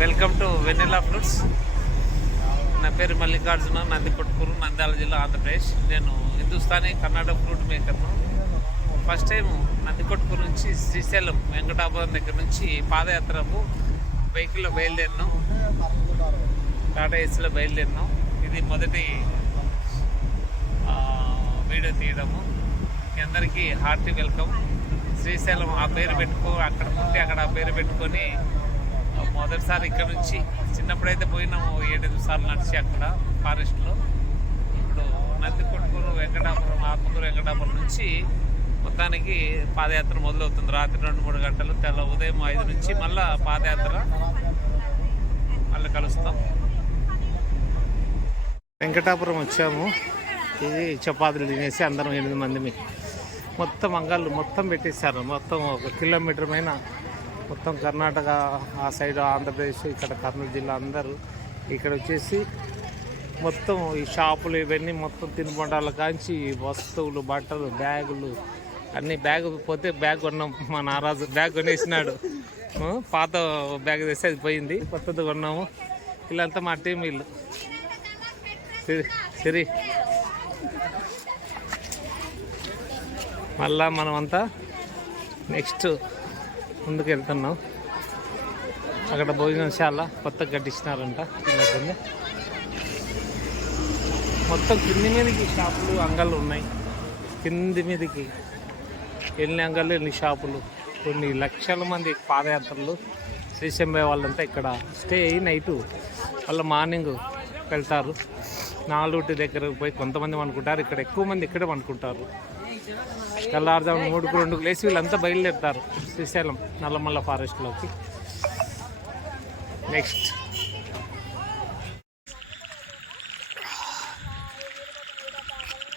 Welcome to vanilla fruits. నా పేరు మల్లికార్జున, నందికొట్కూరు, నంద్యాల జిల్లా, ఆంధ్రప్రదేశ్. నేను Hindustani Karnataka fruit మేకర్ను. First time Nandikotkur నుంచి శ్రీశైలం వెంకటాపురం దగ్గర నుంచి పాదయాత్రకు వెహికల్లో బయలుదేరినాం. టాటా ఏసీలో బయలుదేరినాం. ఇది మొదటి వీడియో తీయడము. మీ అందరికీ హార్టీ వెల్కమ్. శ్రీశైలం ఆ పేరు అక్కడ పుట్టి అక్కడ ఆ పేరు పెట్టుకొని మొదటిసారి ఇక్కడ నుంచి చిన్నప్పుడైతే పోయినాము 7-8 సార్లు నడిచి అక్కడ ఫారెస్ట్లో. ఇప్పుడు నందికొట్కూరు వెంకటాపురం, ఆత్మకూరు వెంకటాపురం నుంచి మొత్తానికి పాదయాత్ర మొదలవుతుంది. రాత్రి 2-3 గంటలు, తెల్ల ఉదయం 5 నుంచి మళ్ళీ పాదయాత్ర మళ్ళీ కలుస్తాం. వెంకటాపురం వచ్చాము. ఇది చపాతీలు తినేసి అందరం 8 మంది మొత్తం అంగాళ్ళు మొత్తం పెట్టేశారు. మొత్తం 1 కిలోమీటర్ పైన మొత్తం కర్ణాటక ఆ సైడ్, ఆంధ్రప్రదేశ్, ఇక్కడ కర్నూలు జిల్లా అందరూ ఇక్కడ వచ్చేసి మొత్తం ఈ షాపులు ఇవన్నీ మొత్తం తినుబండాల కాంచి వస్తువులు, బట్టలు, బ్యాగులు అన్నీ. బ్యాగ్ కొన్నాం. మా నారాజు బ్యాగ్ కొనేసినాడు. పాత బ్యాగ్ తెస్తే అది పోయింది, కొత్తది కొన్నాము. వీళ్ళంతా మా టీం. వీళ్ళు సరే మళ్ళా మనమంతా నెక్స్ట్ ముందుకు వెళ్తున్నాం. అక్కడ భోజనశాల కొత్తగా కట్టించినారంట. మొత్తం కింది మీదకి షాపులు, అంగళ్ళు ఉన్నాయి. కింది మీదకి ఎన్ని అంగళ్ళు, ఎన్ని షాపులు, కొన్ని లక్షల మంది పాదయాత్రలు. శ్రీశంభ వాళ్ళంతా ఇక్కడ స్టే అయ్యి నైటు వాళ్ళ మార్నింగ్ వెళ్తారు. నాలుగుటి దగ్గరకు పోయి కొంతమంది అనుకుంటారు. ఇక్కడ ఎక్కువ మంది ఇక్కడే అనుకుంటారు. తెల్లారుజాము 3-2 లేసి వీళ్ళంతా బయలుదేరుతారు శ్రీశైలం నల్లమల్ల ఫారెస్ట్లోకి. నెక్స్ట్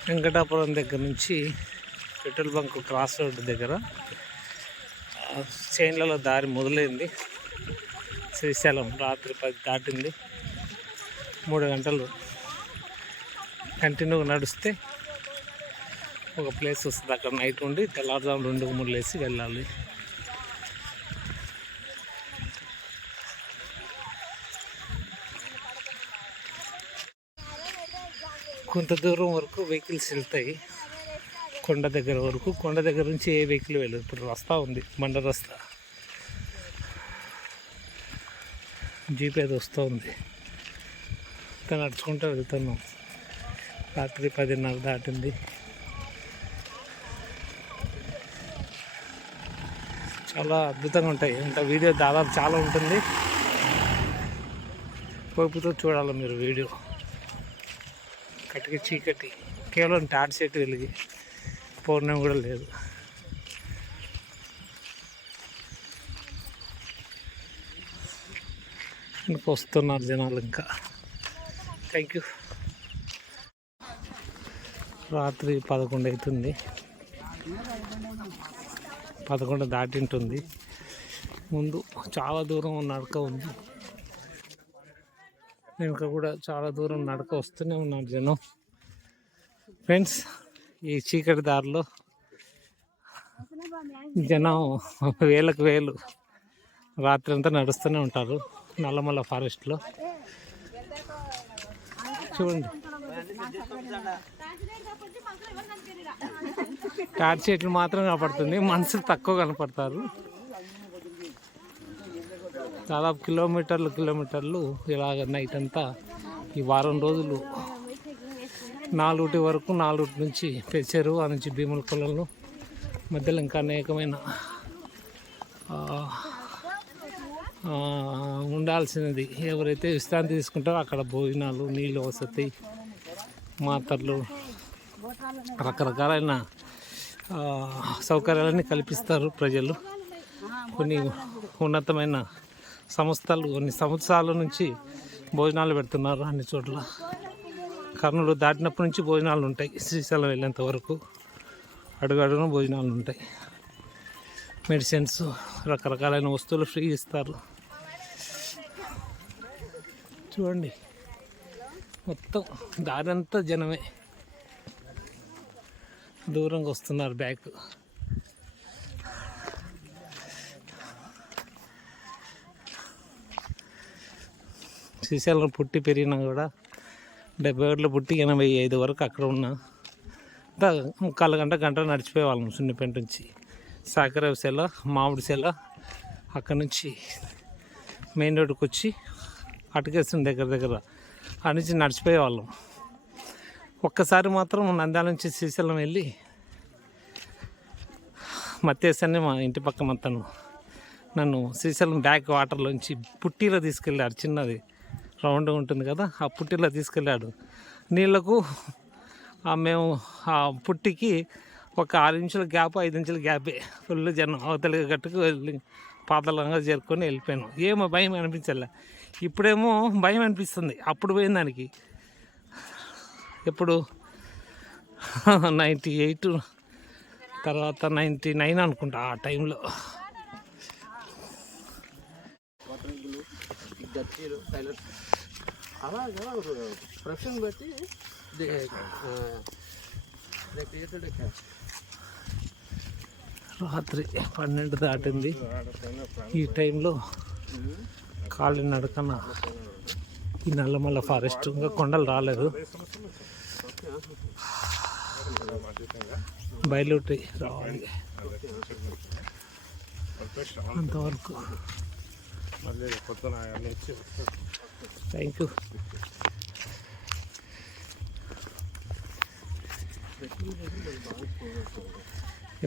వెంకటాపురం దగ్గర నుంచి పెట్రోల్ బంక్ క్రాస్ రోడ్డు దగ్గర చైన్లలో దారి మొదలైంది. శ్రీశైలం రాత్రి 10 దాటింది. 3 గంటలు కంటిన్యూగా నడిస్తే ఒక ప్లేస్ వస్తుంది. అక్కడ నైట్ ఉండి తెల్లారుజాము 2-3 లేసి వెళ్ళాలి. కొంత దూరం వరకు వెహికల్స్ వెళ్తాయి. కొండ దగ్గర వరకు. కొండ దగ్గర నుంచి ఏ వెహికల్ వెళ్ళదు. ఇప్పుడు రస్తా ఉంది, బండ రస్తా. జీప్ ఏదో వస్తూ ఉంది. నడుచుకుంటూ వెళ్తున్నాం. రాత్రి 10:30 దాటింది. చాలా అద్భుతంగా ఉంటాయి. ఇంకా వీడియో దాదాపు చాలా ఉంటుంది. ఓపికతో చూడాలి మీరు వీడియో. కటికి చీకటి, కేవలం టార్చ్ సెట్ వెలిగి, పౌర్ణమి కూడా లేదు. ఇంకా వస్తున్నారు జనాలు. ఇంకా థ్యాంక్ యూ. రాత్రి 11 అవుతుంది. 11 దాటింటుంది. ముందు చాలా దూరం నడక ఉంది. వెనుక కూడా చాలా దూరం నడక వస్తూనే ఉన్నారు జనం. ఫ్రెండ్స్, ఈ చీకటి దారిలో జనం వేలకు వేలు రాత్రి అంతా నడుస్తూనే ఉంటారు నల్లమల్ల ఫారెస్ట్లో. చూడండి, టార్చ్ చెట్లు మాత్రం కనపడుతుంది, మనుషులు తక్కువ కనపడతారు. దాదాపు కిలోమీటర్లు ఇలాగ నైట్ అంతా ఈ వారం రోజులు 4 వరకు, 4 నుంచి పెచ్చెరు, ఆ నుంచి భీముల కొలలు మధ్యలో ఇంకా అనేకమైన ఉండాల్సినది. ఎవరైతే విశ్రాంతి తీసుకుంటారో అక్కడ భోజనాలు, నీళ్ళు, వసతి, మాత్రలు, రకరకాలైన సౌకర్యాలన్నీ కల్పిస్తారు ప్రజలు. కొన్ని ఉన్నతమైన సంస్థలు కొన్ని సంవత్సరాల నుంచి భోజనాలు పెడుతున్నారు అన్ని చోట్ల. కర్నూలు దాటినప్పటి నుంచి భోజనాలు ఉంటాయి. శ్రీశైలం వెళ్ళేంత వరకు అడుగడుగున భోజనాలు ఉంటాయి. మెడిసిన్స్, రకరకాలైన వస్తువులు ఫ్రీ ఇస్తారు. చూడండి, మొత్తం దారంతా జనమే. దూరంగా వస్తున్నారు బ్యాక్. శ్రీశైలం పుట్టి పెరిగినా కూడా 71లో పుట్టి 85 వరకు అక్కడ ఉన్నా. ముక్కాలు గంట నడిచిపోయేవాళ్ళం సున్నిపేట నుంచి సాకరేవు సెల, మామిడి సెల, అక్కడ నుంచి మెయిన్ రోడ్డుకి వచ్చి అటుకేస్తుంది దగ్గర ఆ నుంచి నడిచిపోయేవాళ్ళం. ఒక్కసారి మాత్రం నంద్యాల నుంచి శ్రీశైలం వెళ్ళి మత్తేసని మా ఇంటి పక్క మత్తను నన్ను శ్రీశైలం బ్యాక్ వాటర్లోంచి పుట్టిలో తీసుకెళ్ళాడు. చిన్నది రౌండ్ ఉంటుంది కదా, ఆ పుట్టిలో తీసుకెళ్ళాడు నీళ్లకు. మేము ఆ పుట్టికి ఒక 6 ఇంచుల గ్యాప్, 5 ఇంచుల గ్యాపే, ఫుల్ జనం అవతలి గట్టుకు వెళ్ళి పాతలంగా చేరుకొని వెళ్ళిపోయాను. ఏమో భయం అనిపించలే. ఇప్పుడేమో భయం అనిపిస్తుంది. అప్పుడు పోయిన దానికి ఎప్పుడు 98 తర్వాత 99 అనుకుంటా ఆ టైంలో. అలాగా ప్రశ్న బట్టి రాత్రి 12 దాటింది. ఈ టైంలో కాళ్ళు నడకన ఈ నల్లమల్ల ఫారెస్ట్, ఇంకా కొండలు రాలేదు, బయలుటి రావాలి అంతవరకు. Thank you.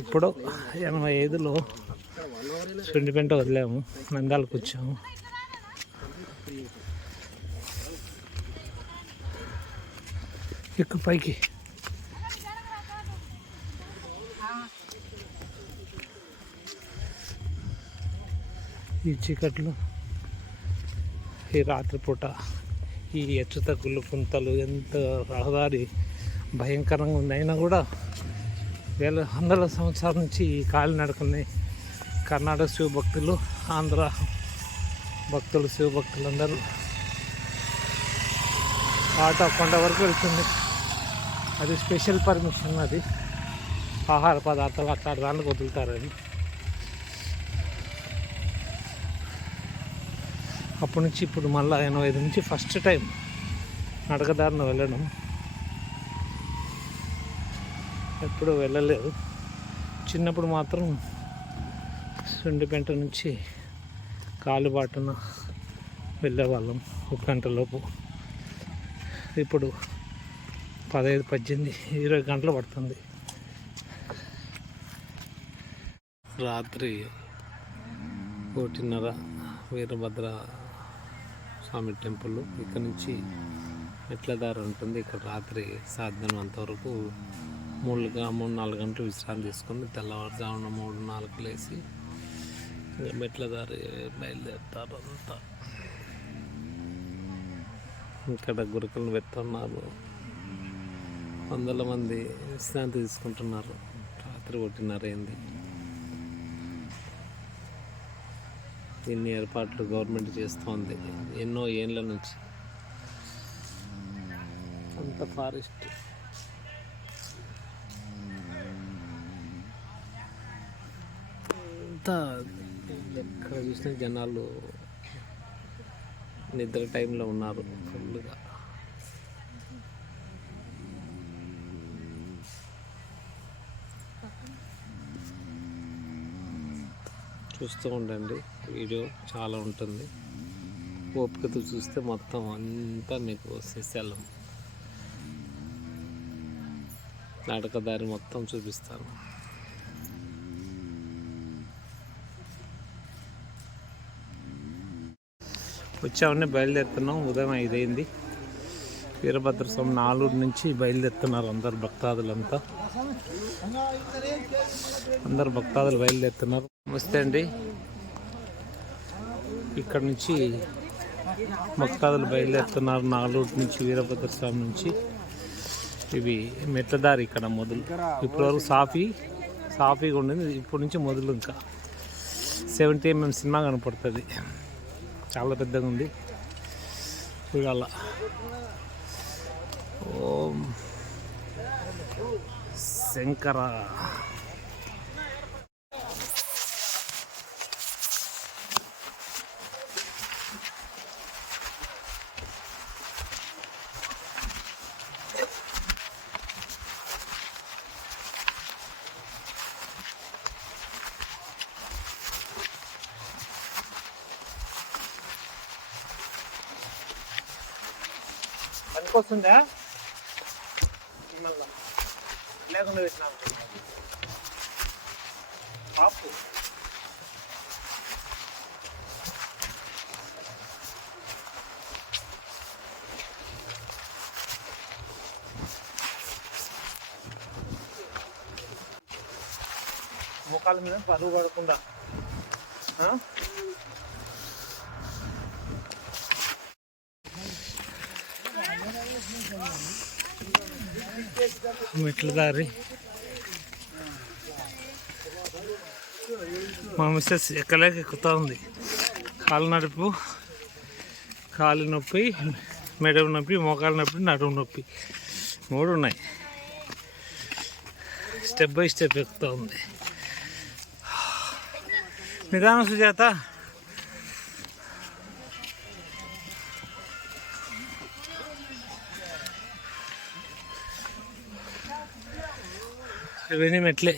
ఎప్పుడో 85లో సున్నిపేట వదిలాము, నంద్యాలకు వచ్చాము. ఎక్కువ పైకి ఈ చీకట్లు, ఈ రాత్రిపూట ఈ ఎచ్చు తగ్గులు, పుంతలు, ఎంత రహదారి భయంకరంగా ఉంది. అయినా కూడా వందల సంవత్సరాల నుంచి ఈ కాలినడకల్ని కర్ణాటక శివభక్తులు, ఆంధ్ర భక్తులు, శివభక్తులు అందరూ ఆటో కొండ వరకు వెళ్తుంది. అది స్పెషల్ పర్మిషన్, అది ఆహార పదార్థాలు అట్లా దానికి వదులుతారని. అప్పటి నుంచి ఇప్పుడు మళ్ళీ 85 నుంచి ఫస్ట్ టైం నడకదారిన వెళ్ళడం. ఎప్పుడూ వెళ్ళలేదు. చిన్నప్పుడు మాత్రం సుండిపేట నుంచి కాలుబాటున వెళ్ళేవాళ్ళం 1 గంటలోపు. ఇప్పుడు 15, 18, 20 గంటలు పడుతుంది. రాత్రి 1:30 వీరభద్ర స్వామి టెంపుల్. ఇక్కడ నుంచి మెట్ల దారి ఉంటుంది. ఇక్కడ రాత్రి సాధ్యమైనంత వరకు 3-4 గంటలు విశ్రాంతి తీసుకొని తెల్లవారుజామున 3-4 లేసి మెట్ల దారి బయలుదేరుతారు అంతా. ఇక్కడ గురకలను పెడుతున్నారు, వందల మంది విశ్రాంతి తీసుకుంటున్నారు. రాత్రి 1:30 అయింది. ఇన్ని ఏర్పాట్లు గవర్నమెంట్ చేస్తోంది ఎన్నో ఏళ్ళ నుంచి. అంత ఫారెస్ట్ అంతా ఎక్కడ చూసినా జనాలు నిద్ర టైంలో ఉన్నారు ఫుల్గా. చూస్తూ ఉండండి, వీడియో చాలా ఉంటుంది. ఓపికతో చూస్తే మొత్తం అంతా మీకు శ్రీశైలం నడకదారి మొత్తం చూపిస్తాను. వచ్చామని బయలుదేరుతున్నాం. ఉదయం 5 అయింది. వీరభద్ర స్వామి నాలూరు నుంచి బయలుదేరుతున్నారు అందరు భక్తాదులంతా. అందరు భక్తాదులు బయలుదేరుతున్నారు. నమస్తే అండి. ఇక్కడ నుంచి భక్తాదులు బయలుదేరుతున్నారు నాలూరు నుంచి, వీరభద్ర స్వామి నుంచి. ఇవి మెట్లదారి ఇక్కడ మొదలు. ఇప్పటివరకు సాఫీగా ఉండింది. ఇప్పటి నుంచి మొదలు ఇంకా 70mm సినిమా కనపడుతుంది. చాలా పెద్దగా ఉంది, చూడాల. ఓం శంకర. వస్తుందా లేకుండా పెట్టినా ఆపు. మోకాల మీద పరుగు పడకుండా మెట్ల దారి. మా మిస్సెస్ ఎక్కలేక ఎక్కుతా ఉంది. కాలు నడుపు, కాలు నొప్పి, మెడవు నొప్పి, మోకాలు నొప్పి, నడుము నొప్పి 3 ఉన్నాయి. స్టెప్ బై స్టెప్ ఎక్కుతూ ఉంది. నిదానం సుజాత. ఇవన్నీ మెట్లే.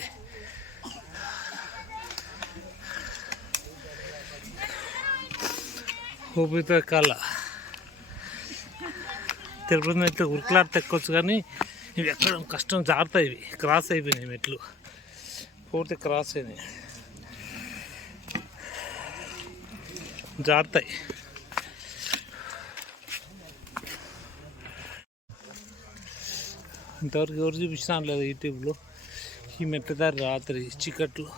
ఊపిరితో ఎక్కాల. తిరుపతి మెట్లు ఉరుకులాడితే ఎక్కొచ్చు, కానీ ఇవి ఎక్కడం కష్టం. జారుతాయి. ఇవి క్రాస్ అయిపోయినాయి మెట్లు, పూర్తి క్రాస్ అయినాయి, జారుతాయి. ఇంతవరకు ఎవరు చూపించినా లేదు యూట్యూబ్లో. ఈ మెట్ల దారి రాత్రి చీకట్లు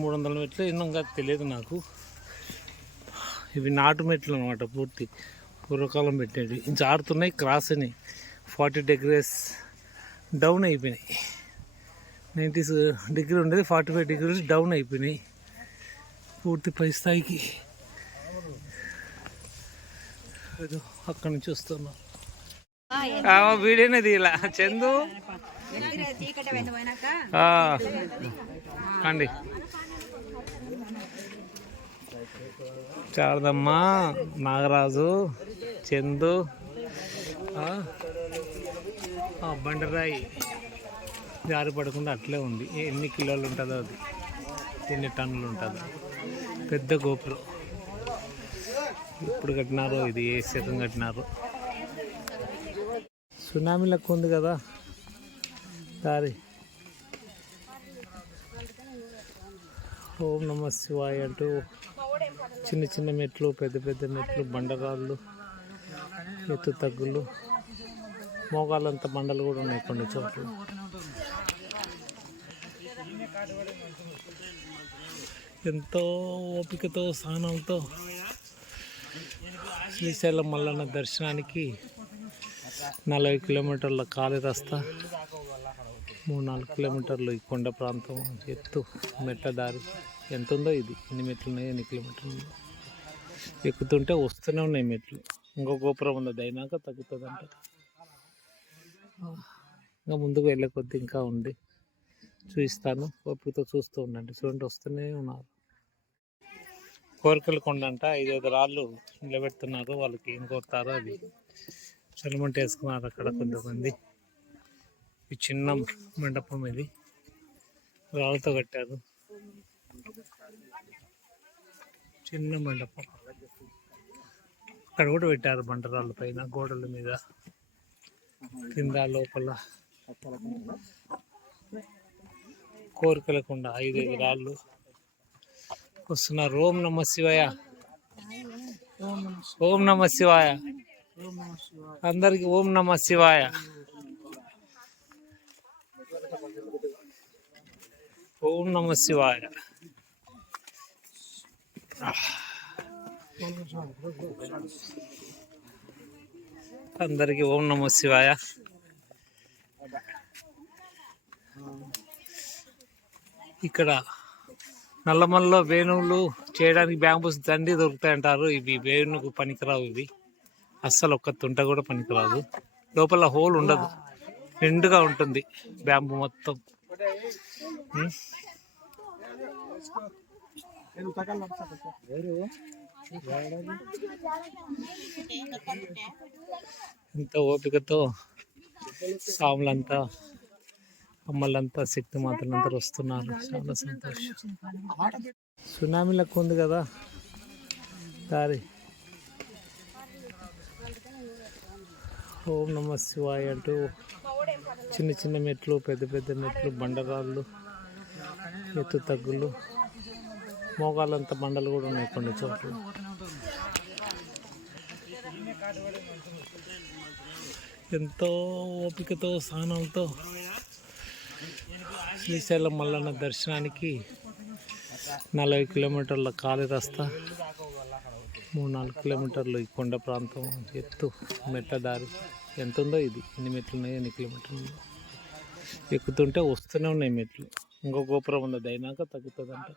300 మెట్లు ఎన్నో కాదు తెలియదు నాకు. ఇవి నాటు మెట్లు అనమాట, పూర్తి పూర్వకాలం పెట్టేవి. జారుతున్నాయి, క్రాస్ అయినాయి. 40 degrees డౌన్ అయిపోయినాయి. 90 degrees ఉండేది 45 degrees డౌన్ అయిపోయినాయి పూర్తి పై స్థాయికి. అక్కడి నుంచి వస్తున్నాం. వీడియోనే ఇలా చందు అండి. శారదమ్మ, నాగరాజు, చందు, బండరాయి జారి పడకుండా అట్లే ఉంది. ఎన్ని కిలోలు ఉంటుందో అది, ఎన్ని టన్నులు ఉంటుందో. పెద్ద గోపురం ఇప్పుడు కట్టినారు. ఇది ఏ శకం కట్టినారు. సునామీ లెక్క ఉంది కదా దారి. ఓం నమ శివాయ అంటూ చిన్న చిన్న మెట్లు, పెద్ద పెద్ద మెట్లు, బండరాళ్ళు, ఎత్తు తగ్గులు, మోకాళ్ళంత బండలు కూడా ఉన్నాయి కొన్ని చోట్ల. ఎంతో ఓపికతో, సహనంతో శ్రీశైలం మల్లన్న దర్శనానికి 40 కిలోమీటర్ల ఖాళీ రస్తా, 3-4 కిలోమీటర్లు ఈ కొండ ప్రాంతం, ఎత్తు మెట్ల దారి. ఎంత ఉందో ఇది, ఎన్ని మెట్లు ఉన్నాయి, ఎన్ని కిలోమీటర్లు. ఎక్కుతుంటే వస్తూనే ఉన్నాయి మెట్లు. ఇంకో గోపురం ఉంది, అయినాక తగ్గుతుందంట. ఇంకా ముందుకు వెళ్ళే కొద్దీ ఇంకా ఉంది, చూపిస్తాను. ఓపికతో చూస్తూ ఉండండి. చూడండి, వస్తూనే ఉన్నారు. కోరికలు కొండంట 5 రాళ్ళు నిలబెడుతున్నారు. వాళ్ళకి ఏం కోరుతారో అది చలమంట వేసుకున్నారు అక్కడ కొంతమంది. ఈ చిన్న మండపం, ఇది రాళ్ళతో కట్టారు. చిన్న మండపం అక్కడ కూడా పెట్టారు బండరాళ్ళ పైన, గోడల మీద, కింద, లోపల. కోరికలకుండా 5 రాళ్ళు వస్తున్నారు. ఓం నమ శివాయ, ఓం నమ శివాయ. అందరికి ఓం నమ శివాయ. ఓం నమ శివాయ. అందరికి ఓం నమ శివాయ. ఇక్కడ నల్లమల్లో వేణువులు చేయడానికి బ్యాంబూస్ దండి దొరుకుతాయి అంటారు. ఇవి వేణుకు పనికిరావు. ఇవి అస్సలు ఒక్క తుంట కూడా పనికిరాదు. లోపల హోల్ ఉండదు, నిండుగా ఉంటుంది బ్యాంబూ మొత్తం. ఎంతో ఓపికతో స్వాములంతా, అమ్మలంతా, శక్తి మాతలంతా వస్తున్నారు. చాలా సంతోషం. సునామీ లెక్క ఉంది కదా దారి. ఓం నమ శివాయ అంటూ చిన్న చిన్న మెట్లు, పెద్ద పెద్ద మెట్లు, బండరాళ్ళు, ఎత్తు తగ్గులు, మోగాలంత బండలు కూడా ఉన్నాయి కొన్ని చోట్ల. ఎంతో ఓపికతో సహనంతో శ్రీశైలం మల్లన్న దర్శనానికి 40 కిలోమీటర్ల ఖాళీ రస్తా, 3-4 కిలోమీటర్లు ఈ కొండ ప్రాంతం, ఎత్తు మెట్ల దారి. ఎంత ఉందో ఇది, ఎన్ని మెట్లు ఉన్నాయి, ఎన్ని కిలోమీటర్లు ఎక్కుతుంటే వస్తూనే ఉన్నాయి మెట్లు. ఇంకో గోపురం ఉంది, అయినాక తగ్గుతుందంట.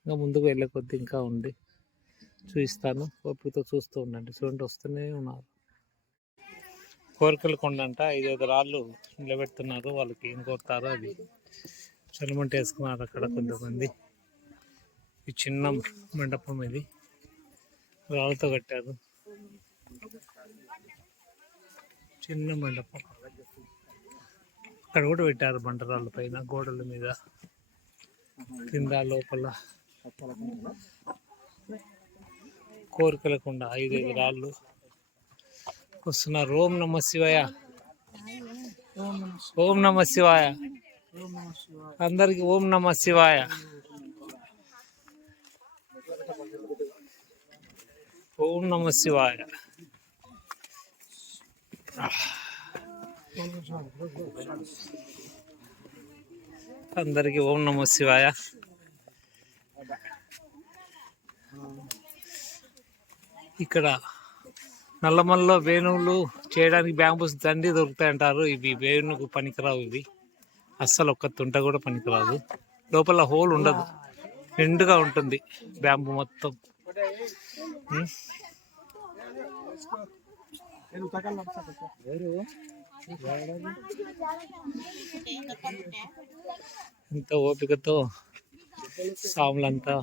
ఇంకా ముందుకు వెళ్ళే కొద్ది ఇంకా ఉంది, చూపిస్తాను. ఓపికతో చూస్తూ ఉండండి. చూడండి వస్తూనే ఉన్నారు. కోరికల కొండ అంట, 5 రాళ్ళు నిలబెడుతున్నారు. వాళ్ళకి ఏం కోరుతారో అది చలిమంట వేసుకున్నారు అక్కడ కొంతమంది. ఈ చిన్న మండపం, ఇది రాళ్ళతో కట్టారు. చిన్న మండపం అక్కడ కూడా పెట్టారు బండరాళ్ళ పైన, గోడల మీద, కింద, లోపల. కోరికలకుండా 5 రాళ్ళు వస్తున్నారు. ఓం నమ శివాయ, ఓం నమ శివాయ, అందరికి ఓం నమ శివాయ. ఓం నమ శివాయ. అందరికి ఓం నమ శివాయ. ఇక్కడ నల్లమల్లో వేణువులు చేయడానికి బ్యాంబూస్ దండి దొరుకుతాయంటారు. ఇవి వేణుకు పనికిరావు, ఇవి అస్సలు ఒక్క తుంట కూడా పనికిరాదు. లోపల హోల్ ఉండదు, నిండుగా ఉంటుంది బ్యాంబూ మొత్తం. ఎంత ఓపికతో సాములంతా,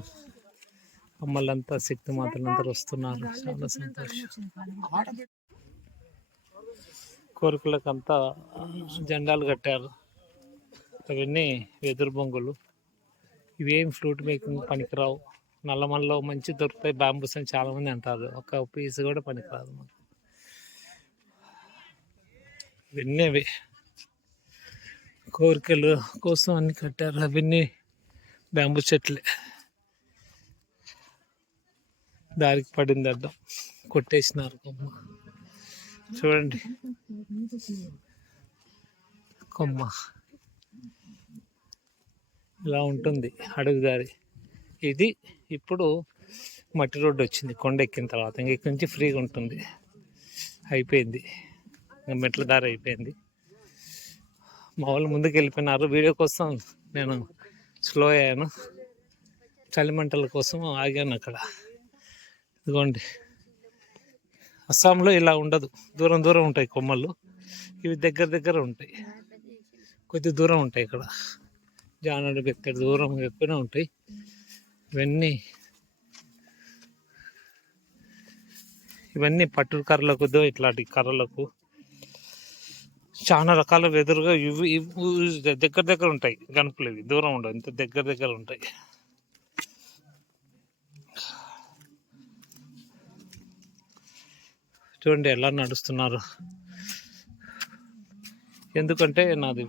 అమ్మలంతా, శక్తి మాతలంతా వస్తున్నారు. చాలా సంతోషం. కోరికలకంతా జెండాలు కట్టారు. అవన్నీ వెదురు బొంగులు. ఇవేం ఫ్లూట్ మేకింగ్ పనికిరావు. నల్లమల్లో మంచి దొరుకుతాయి బ్యాంబూస్ అని చాలామంది అంటారు. ఒక పీస్ కూడా పనికిరాదు మాకు. ఇవన్నీ అవి కోరికలు కోసం అన్ని కట్టారు. అవన్నీ బ్యాంబూ చెట్లే. దారికి పడింది అడ్డం, కొట్టేసినారు కొమ్మ. చూడండి కొమ్మ ఇలా ఉంటుంది అడుగు దారి. ఇది ఇప్పుడు మట్టి రోడ్డు వచ్చింది కొండ ఎక్కిన తర్వాత. ఇంక ఇక్కడి నుంచి ఫ్రీగా ఉంటుంది. అయిపోయింది, ఇంకా మెట్ల దారి అయిపోయింది. మా వాళ్ళు ముందుకు వెళ్ళిపోయినారు. వీడియో కోసం నేను స్లో అయ్యాను. చలిమంటల కోసం ఆగాను అక్కడ. ఇదిగోండి, అస్సాంలో ఇలా ఉండదు, దూరం దూరం ఉంటాయి కొమ్మలు. ఇవి దగ్గర దగ్గర ఉంటాయి, కొద్ది దూరం ఉంటాయి. ఇక్కడ జానడు ఎక్కడ దూరం ఎక్కువనే ఉంటాయి. ఇవన్నీ పట్టు కర్రలకు, ఇట్లాంటి కర్రలకు చాలా రకాల వెదురుగా ఇవి దగ్గర దగ్గర ఉంటాయి. గణపులు ఇవి దూరం ఉండవు, ఇంత దగ్గర దగ్గర ఉంటాయి. చూడండి ఎలా నడుస్తున్నారు. ఎందుకంటే నాది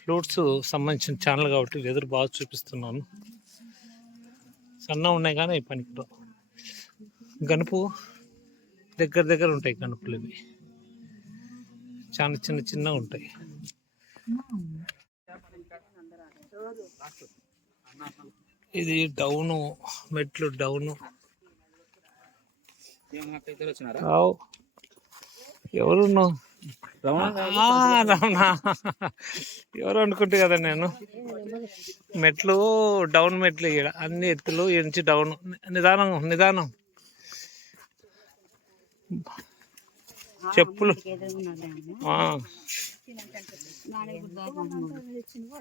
ఫ్లూట్స్ సంబంధించిన ఛానల్ కాబట్టి వెదురు బాగా చూపిస్తున్నాను. సన్న ఉన్నాయి కానీ ఈ పనికి గనుపు దగ్గర దగ్గర ఉంటాయి. గనుపులు ఇవి చాలా చిన్న చిన్న ఉంటాయి. ఇది డౌను, మెట్లు డౌను. ఎవరు రమణ ఎవరు అనుకుంటే కదా నేను. మెట్లు డౌన్ మెట్లు, ఇక్కడ అన్ని ఎత్తులు నుంచి డౌన్. నిదానం నిదానం. చెప్పులు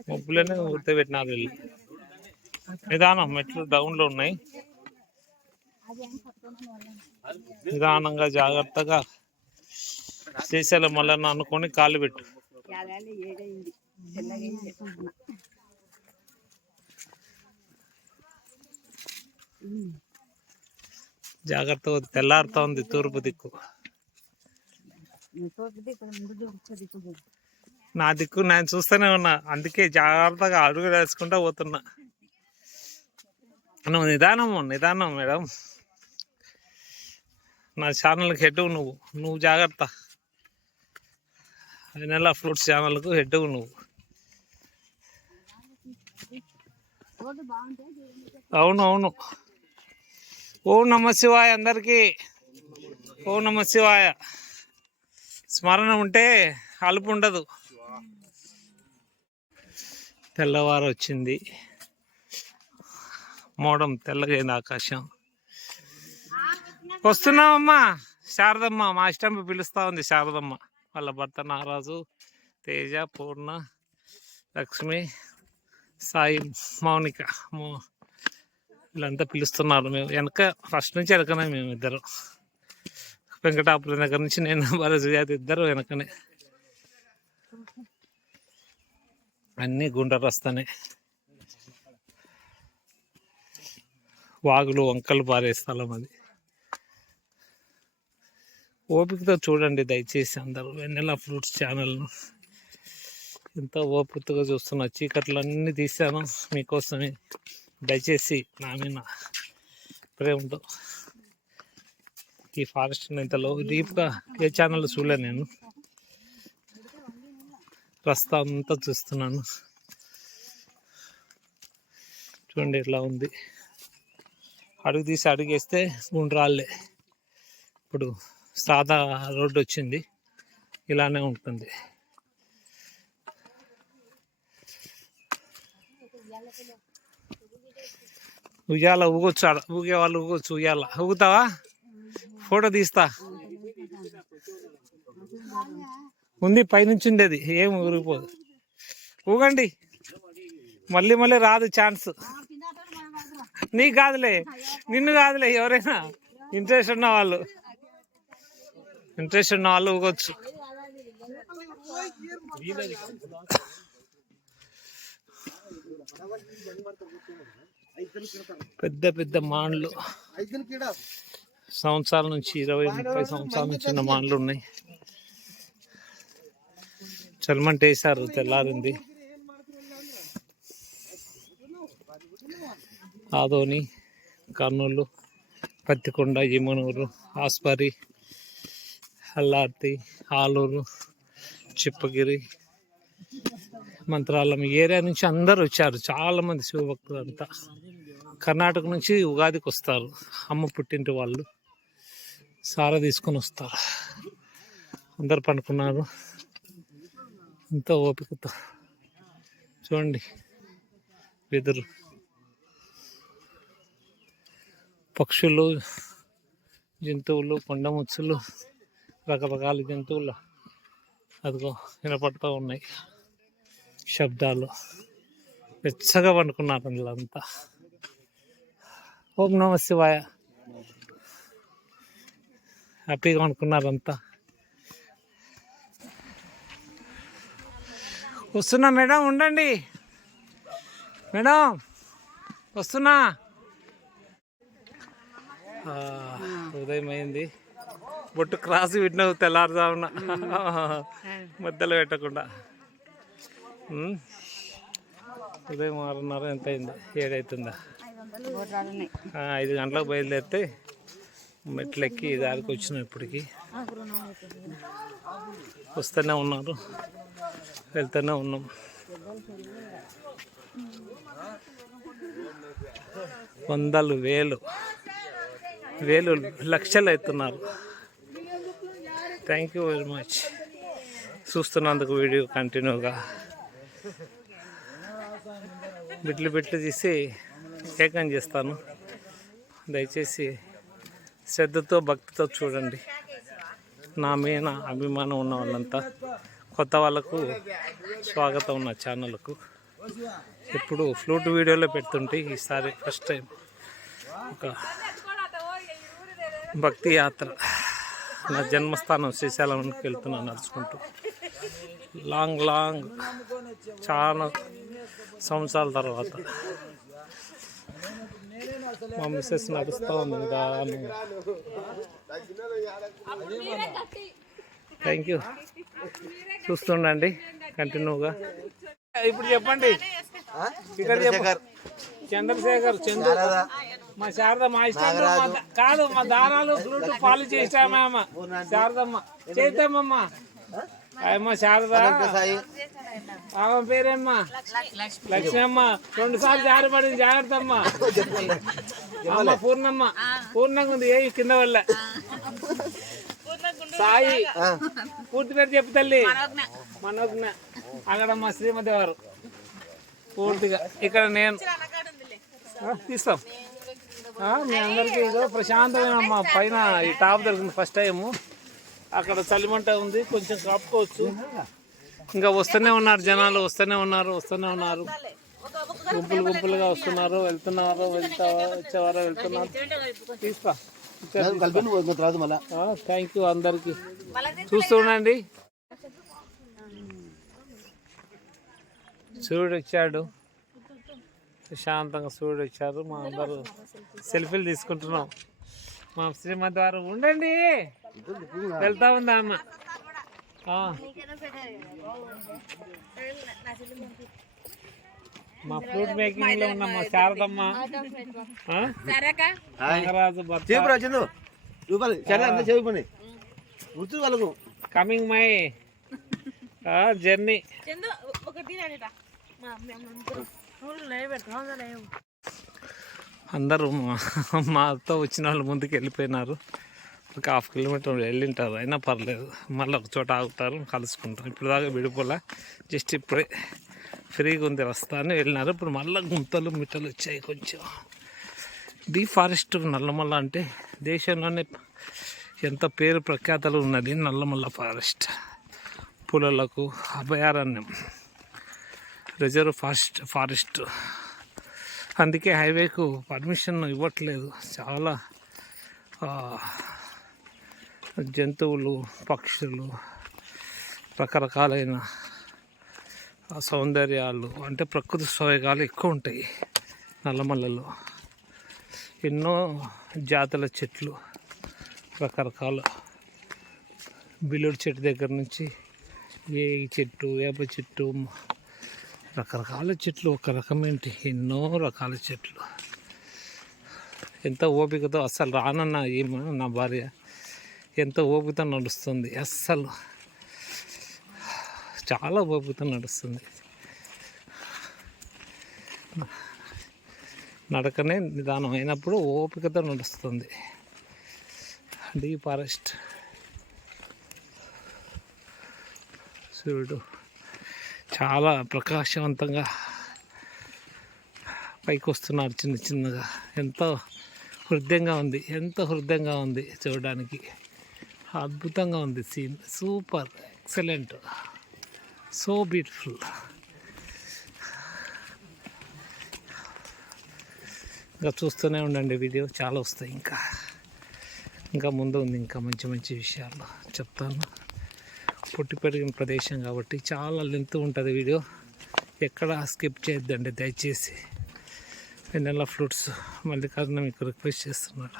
మబ్బులనే గుర్తు పెట్టినారు వీళ్ళు. నిదానం, మెట్లు డౌన్లో ఉన్నాయి. నిదానంగా జాగ్రత్తగా శ్రీశైలం మల్లన్న అనుకొని కాళ్ళు పెట్టు. జాగ్రత్తగా, తెల్లారుతా ఉంది తూర్పు దిక్కు. నా దిక్కు నేను చూస్తూనే ఉన్నా, అందుకే జాగ్రత్తగా అడుగు వేసుకుంటా పోతున్నా. నువ్వు నిదానం మేడం. నా ఛానల్కి హెడ్ నువ్వు జాగ్రత్త. వెన్నెల ఫ్రూట్స్ ఛానల్కు హెడ్ నువ్వు. అవును. ఓం నమ శివాయ అందరికీ. ఓం నమ శివాయ. స్మరణ ఉంటే అలుపు ఉండదు. తెల్లవారు వచ్చింది, మోడం తెల్లగైంది ఆకాశం. వస్తున్నామమ్మా శారదమ్మ, మా ఇష్టం పిలుస్తూ ఉంది శారదమ్మ. వాళ్ళ భర్త నాగరాజు, తేజ, పూర్ణ, లక్ష్మి, సాయి, మౌనిక వీళ్ళంతా పిలుస్తున్నారు. మేము వెనక ఫస్ట్ నుంచి వెనకనే, మేము ఇద్దరు వెంకటాపురం దగ్గర నుంచి నేను సుజాత ఇద్దరు వెనకనే. అన్నీ గుండ్ర రస్తానే, వాగులు వంకలు పారే స్థలం అది. ఓపికతో చూడండి దయచేసి అందరూ వెన్నెల ఫ్రూట్స్ ఛానల్ను. ఎంతో ఓపికగా చూస్తున్నా. చీకట్లన్నీ తీసాను మీకోసమే. దయచేసి నా మీద ప్రేమతో ఈ ఫారెస్ట్ ఇంతలో డీప్గా ఏ ఛానల్ చూడలేను నేను. రస్తా అంతా చూస్తున్నాను. చూడండి ఎట్లా ఉంది. అడుగు తీసి అడుగేస్తే గుండ్రాళ్ళే. ఇప్పుడు సాదా రోడ్డు వచ్చింది, ఇలానే ఉంటుంది. ఉయ్యాల ఊగొచ్చు, ఊగే వాళ్ళు ఊగొచ్చు. ఉయ్యాల ఊగుతావా? ఫోటో తీస్తా. ఉంది పైనుంచి ఉండేది, ఏం ఊరిపోదు. ఊగండి, మళ్ళీ రాదు ఛాన్స్. నీకు కాదులే, నిన్ను కాదులే, ఎవరైనా ఇంట్రెస్ట్ ఉన్న వాళ్ళు ఊగొచ్చు. పెద్ద మాన్లు, సంవత్సరాల నుంచి 20-30 సంవత్సరాల నుంచి ఉన్న మాన్లు ఉన్నాయి. చల్మంట వేశారు, తెల్లారింది. ఆదోని, కర్నూలు, పత్తికొండ, యమనూరు, ఆస్పరి, అల్లార్తి, ఆలూరు, చిప్పగిరి, మంత్రాలయం ఏరియా నుంచి అందరు వచ్చారు. చాలామంది శివభక్తులు అంతా కర్ణాటక నుంచి ఉగాదికి వస్తారు. అమ్మ పుట్టింటి వాళ్ళు సారా తీసుకొని వస్తారు. అందరు పండుకున్నారు ఎంతో ఓపికతో. చూడండి వెదురు, పక్షులు, జంతువులు, కొండముచ్చులు, రకరకాల జంతువులు అదిగో వినపడుతూ ఉన్నాయి. శబ్దాలు, వెచ్చగా పండుకున్నారు అందులో. ఓం నమ శివాయ. హ్యాపీగా అనుకున్నారంతా. వస్తున్నా మేడం, ఉండండి మేడం, వస్తున్నా. ఉదయం అయింది, బొట్టు క్రాస్ పెట్టినావు తెల్లారుజామున, మధ్యలో పెట్టకుండా. ఉదయం 6:30 ఎంత అయింది, 7 అవుతుందా? 5 గంటలకు బయలుదేరితే మెట్లెక్కి దారికి వచ్చినాం. ఇప్పటికి వస్తూనే ఉన్నారు, వెళ్తూనే ఉన్నాం. వందలు, వేలు, లక్షలు అవుతున్నారు. థ్యాంక్ యూ వెరీ మచ్ చూస్తున్నందుకు. వీడియో కంటిన్యూగా బిట్లు తీసి ఏకం చేస్తాను. దయచేసి శ్రద్ధతో, భక్తితో చూడండి. నా మీద అభిమానం ఉన్న వాళ్ళంతా, కొత్త వాళ్ళకు స్వాగతం నా ఛానల్కు. ఇప్పుడు ఫ్లూట్ వీడియోలో పెడుతుంటే ఈసారి ఫస్ట్ టైం ఒక భక్తి యాత్ర. నా జన్మస్థానం శ్రీశైలంకి వెళ్తున్నాను నడుచుకుంటూ. లాంగ్ చాలా సంవత్సరాల తర్వాత మా మిస్సెస్ నడుస్తూ ఉంది నిదానంగా. Thank you. చూస్తుండండి కంటిన్యూగా. ఇప్పుడు చెప్పండి, ఇక్కడ చంద్రశేఖర్ చంద్ర, మా శారదమ్మ ఇష్టం కాదు, మా దారాలు ఫ్లూట్ పాలు చేసామమ్మ శారదమ్మ, చేద్దామమ్మ. అమ్మ శారద, ఆమె పేరేమ్మా లక్ష్మి అమ్మ. 2 సార్లు జారిపడింది, జాగ్రత్త అమ్మ. అమ్మ పూర్ణమ్మ, పూర్ణంగా ఉంది, ఏ కింద వల్ల. సాయి, పూర్తి పేరు చెప్పు తల్లి. మనోజ్ఞ. అక్కడ మా శ్రీమతి వారు పూర్తిగా. ఇక్కడ నేను తీస్తాం. మీ అందరికీ ఇదో ప్రశాంతమైన అమ్మ. పైన ఈ టాప్ దొరికింది ఫస్ట్ టైము. అక్కడ చలిమంట ఉంది, కొంచెం కప్పుకోవచ్చు. ఇంకా వస్తూనే ఉన్నారు జనాలు, వస్తూనే ఉన్నారు. గుంపులుగా వస్తున్నారు, వెళ్తున్నారు, వచ్చేవారు వెళ్తున్నారు. తీసుకో. థ్యాంక్ యూ అందరికి. చూస్తుండండి, సూర్యుడు వచ్చాడు, ప్రశాంతంగా సూర్యుడు వచ్చారు. మా అందరూ సెల్ఫీలు తీసుకుంటున్నాం. మా శ్రీమతి వారు ఉండండి, వెళ్తా ఉందా అమ్మ. మా ఫ్రూట్ మేకింగ్ లో ఉన్న మా Sharadamma, Nagaraju coming my journey. అందరూ మాతో వచ్చిన వాళ్ళు ముందుకు వెళ్ళిపోయినారు. ఒక 1/2 కిలోమీటర్ వెళ్ళింటారు, అయినా పర్లేదు. మళ్ళీ ఒక చోట ఆగుతారు, కలుసుకుంటారు. ఇప్పుడు దాకా విడిపోలే, జస్ట్ ఇప్పుడే ఫ్రీగా ఉంది వస్తా అని వెళ్ళినారు. ఇప్పుడు మళ్ళీ గుంతలు మిట్టలు వచ్చాయి. కొంచెం డీ ఫారెస్ట్ నల్లమల్ల అంటే దేశంలోనే ఎంత పేరు ప్రఖ్యాతలు ఉన్నది నల్లమల్ల ఫారెస్ట్. పులులకు అభయారణ్యం, రిజర్వ్ ఫారెస్ట్. అందుకే హైవేకు పర్మిషన్ ఇవ్వట్లేదు. చాలా జంతువులు, పక్షులు, రకరకాలైన సౌందర్యాలు అంటే ప్రకృతి సోయగాలు ఎక్కువ ఉంటాయి నల్లమల్లలో. ఎన్నో జాతుల చెట్లు, రకరకాల బిల్లుడు చెట్టు దగ్గర నుంచి ఏ చెట్టు, వేప చెట్టు, రకరకాల చెట్లు. ఒక రకమేంటి, ఎన్నో రకాల చెట్లు. ఎంత ఓపికతో అస్సలు రానన్న ఏమో నా భార్య ఎంత ఓపికతో నడుస్తుంది. అస్సలు చాలా ఓపికతో నడుస్తుంది. నడకనే నిదానం అయినప్పుడు ఓపికతో నడుస్తుంది. The forest. సూర్యుడు చాలా ప్రకాశవంతంగా పైకి వస్తున్నారు చిన్నగా. ఎంతో హృదయంగా ఉంది చూడడానికి. అద్భుతంగా ఉంది scene. Super, excellent, so beautiful. ఇంకా చూస్తూనే ఉండండి, వీడియో చాలా వస్తాయి. ఇంకా ముందు ఉంది, ఇంకా మంచి విషయాలు చెప్తాను. పుట్టి పెరిగిన ప్రదేశం కాబట్టి చాలా లెంత్ ఉంటుంది వీడియో. ఎక్కడ స్కిప్ చేయొద్దండి దయచేసి. వెన్నెల ఫ్రూట్స్ మల్లికార్జున మీకు రిక్వెస్ట్ చేస్తున్నాడు.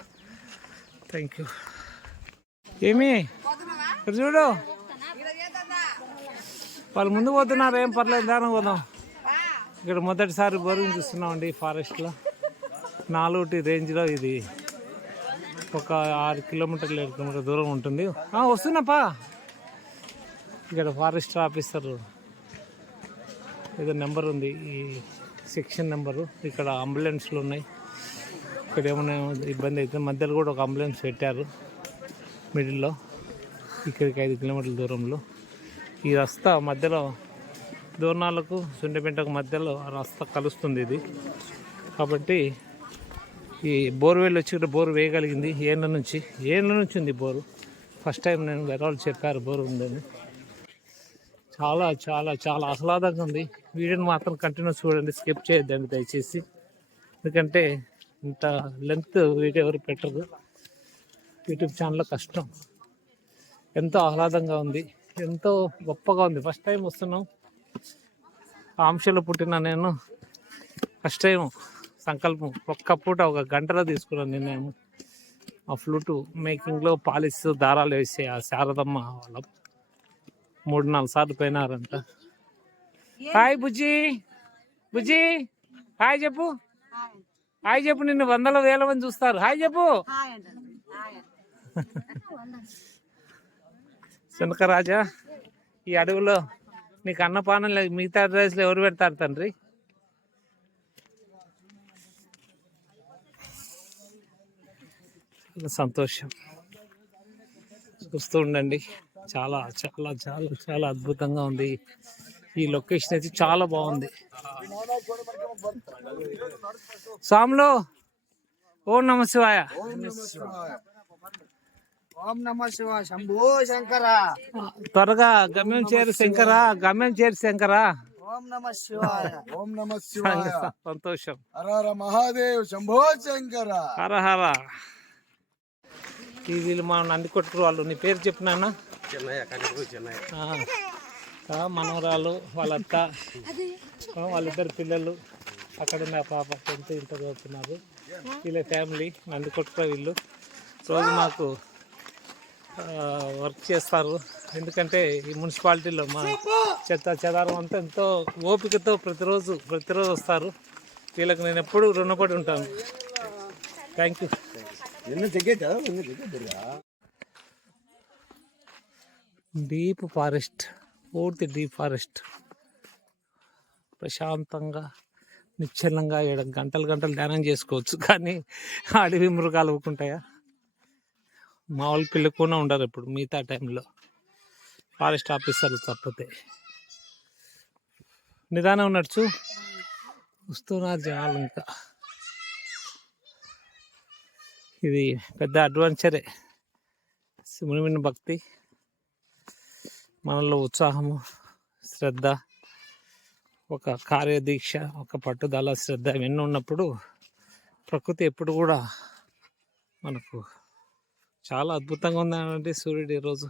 Thank you. ఏమి ఇక్కడ చూడు, వాళ్ళు ముందు పోతున్నారు, ఏం పర్లేదు, దానం పోదాం. ఇక్కడ మొదటిసారి బోరింగ్ చూస్తున్నామండి ఫారెస్ట్లో. 4 రేంజ్లో ఇది ఒక 6 కిలోమీటర్లు 7 కిలోమీటర్ దూరం ఉంటుంది. వస్తున్నాపా. ఇక్కడ ఫారెస్ట్ ఆఫీసర్ ఏదో నెంబర్ ఉంది, ఈ సెక్షన్ నెంబరు. ఇక్కడ అంబులెన్స్లు ఉన్నాయి. ఇక్కడ ఏమైనా ఇబ్బంది అయితే మధ్యలో కూడా ఒక అంబులెన్స్ పెట్టారు మిడిల్లో. ఇక్కడికి 5 కిలోమీటర్ల దూరంలో ఈ రస్తా మధ్యలో దూర్నాలకు సుండిపెంటకు మధ్యలో రస్తా కలుస్తుంది ఇది. కాబట్టి ఈ బోర్వెల్ వచ్చి ఇక్కడ బోరు వేయగలిగింది. ఏళ్ళ నుంచి ఉంది బోరు. ఫస్ట్ టైం నేను వేరే వాళ్ళు చెప్పారు బోరు ఉందని. చాలా చాలా చాలా ఆహ్లాదంగా ఉంది. వీడియోని మాత్రం కంటిన్యూ చూడండి, స్కిప్ చేయొద్దండి దయచేసి. ఎందుకంటే ఇంత లెంత్ వీడియో ఎవరు పెట్టరు యూట్యూబ్ ఛానల్లో, కష్టం. ఎంతో ఆహ్లాదంగా ఉంది, ఎంతో గొప్పగా ఉంది. ఫస్ట్ టైం వస్తున్నాం. ఆంక్షలో పుట్టిన నేను ఫస్ట్ టైం సంకల్పం ఒక్క పూట 1 గంటలో తీసుకున్నాను నిర్ణయం. ఆ ఫ్లూటు మేకింగ్లో పాలిస్ దారాలు వేసే ఆ శారదమ్మ వాళ్ళ 3-4 సార్లు పోయినారంట. హాయ్ బుజ్జి, బుజ్జి హాయ్ చెప్పు, హాయ్ చెప్పు. నిన్ను వందల వేల మంది చూస్తారు. హాయ్ చెప్పు. శనకరాజా, ఈ అడవిలో నీకు అన్నపానం లేదు, మిగతా రైస్లో ఎవరు పెడతారు తండ్రి? చాలా సంతోషం. చూస్తూ ఉండండి. చాలా చాలా చాలా చాలా అద్భుతంగా ఉంది. ఈ లొకేషన్ అయితే చాలా బాగుంది. స్వాములు, ఓం నమ శివాయ. ఓం నమ శివాయ. శంభో శంకర. త్వరగా గమ్యం చేరు శంకర, గమ్యం చేరు శంకర. ఓం నమ శివాయ. ఓం నమ శివాయ. సంతోషం. హర హర మహాదేవ్. శంభో శంకర. హర హర. ఈ వీళ్ళు మా నంది కొట్టుకురు వాళ్ళు. నీ పేరు చెప్పినానా? మనవరాలు, వాళ్ళ అత్త, వాళ్ళిద్దరు పిల్లలు, అక్కడ ఉన్న పాప 10th ఇంటర్ చదువుతున్నారు. వీళ్ళ ఫ్యామిలీ నంది కొట్టుకుర. వీళ్ళు రోజు మాకు వర్క్ చేస్తారు. ఎందుకంటే ఈ మున్సిపాలిటీలో మా చెత్త చెదారం అంతా ఎంతో ఓపికతో ప్రతిరోజు వస్తారు. వీళ్ళకి నేను ఎప్పుడు రుణపడి ఉంటాను. Thank you. డీప్ ఫారెస్ట్, పూర్తి డీప్ ఫారెస్ట్. ప్రశాంతంగా నిశ్చలంగా 7 గంటలు ధ్యానం చేసుకోవచ్చు. కానీ అడవి మృగాలు ఊరుకుంటాయా? మామూలు పిల్లలు కూడా ఉండరు ఇప్పుడు మిగతా టైంలో, ఫారెస్ట్ ఆఫీసర్లు తప్పితే. నిదానం నడుచు, వస్తున్నారు జనాలు. ఇంకా ఇది పెద్ద అడ్వెంచరే. శివుని భక్తి, మనలో ఉత్సాహము, శ్రద్ధ, ఒక కార్యదీక్ష, ఒక పట్టుదల, శ్రద్ధ ఇవన్నీ ఉన్నప్పుడు ప్రకృతి ఎప్పుడు కూడా మనకు చాలా అద్భుతంగా ఉందండి. సూర్యుడు ఈరోజు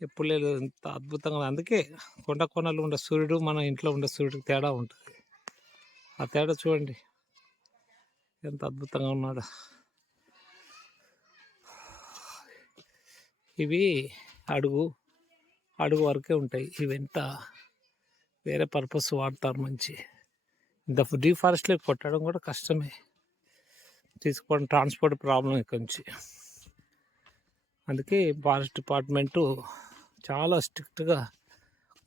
ఎప్పుడు లేదు, ఎంత అద్భుతంగా ఉంది. అందుకే కొండలు ఉండే సూర్యుడు మన ఇంట్లో ఉండే సూర్యుడికి తేడా ఉంటుంది. ఆ తేడా చూడండి ఎంత అద్భుతంగా ఉన్నాడు. ఇవి అడుగు వరకే ఉంటాయి. ఇవంతా వేరే పర్పస్ వాడతారు. మంచి ఇంత డీఫారెస్ట్లో కొట్టడం కూడా కష్టమే. తీసుకోవడం ట్రాన్స్పోర్ట్ ప్రాబ్లం ఇక్కడ నుంచి. అందుకే ఫారెస్ట్ డిపార్ట్మెంటు చాలా స్ట్రిక్ట్గా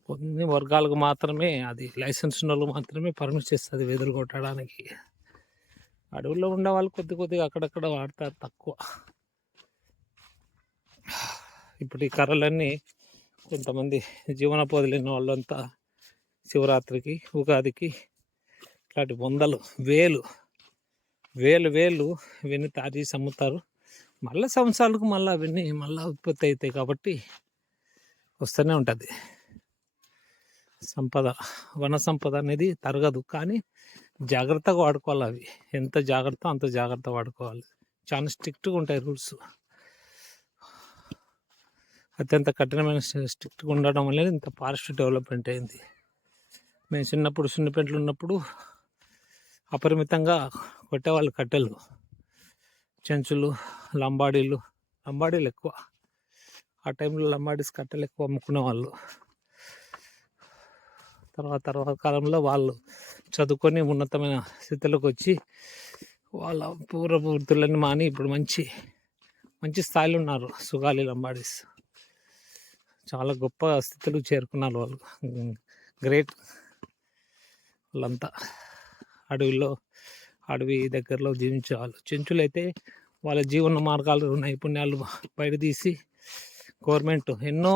కొన్ని వర్గాలకు మాత్రమే, అది లైసెన్స్ ఉన్న వాళ్ళు మాత్రమే పర్మిట్ చేస్తుంది వెదురు కొట్టడానికి. అడవుల్లో ఉండే వాళ్ళు కొద్దిగా అక్కడక్కడ వాడతారు, తక్కువ. ఇప్పుడు ఈ కర్రలన్నీ కొంతమంది జీవనోపాధి లేని వాళ్ళంతా శివరాత్రికి, ఉగాదికి ఇట్లాంటి వందలు వేలు ఇవన్నీ తయారు చేసి అమ్ముతారు. మళ్ళీ సంవత్సరాలకు మళ్ళీ అవన్నీ మళ్ళీ ఉత్పత్తి అవుతాయి. కాబట్టి వస్తూనే ఉంటుంది సంపద. వన సంపద అనేది తరగదు, కానీ జాగ్రత్తగా వాడుకోవాలి. అవి ఎంత జాగ్రత్త అంత జాగ్రత్త వాడుకోవాలి. చాలా స్ట్రిక్ట్గా ఉంటాయి రూల్స్. అత్యంత కఠినమైన స్ట్రిక్ట్గా ఉండడం వల్ల ఇంత ఫారెస్ట్ డెవలప్మెంట్ అయింది. మేము చిన్నప్పుడు సున్నిపెంట్లు ఉన్నప్పుడు అపరిమితంగా కొట్టేవాళ్ళు కట్టెలు, చెంచులు, లంబాడీలు ఎక్కువ. ఆ టైంలో లంబాడీస్ కట్టెలు ఎక్కువ అమ్ముకునేవాళ్ళు. తర్వాత కాలంలో వాళ్ళు చదువుకొని ఉన్నతమైన స్థితిలోకి వచ్చి వాళ్ళ పూర్వపు వృత్తులన్నీ మాని ఇప్పుడు మంచి స్థాయిలో ఉన్నారు. సుగాలి లంబాడీస్ చాలా గొప్ప స్థితిలో చేరుకున్నారు వాళ్ళు. గ్రేట్. వాళ్ళంతా అడవి దగ్గరలో జీవించేవాళ్ళు. చెంచులు అయితే వాళ్ళ జీవన మార్గాలు, నైపుణ్యాలు బయట తీసి గవర్నమెంట్ ఎన్నో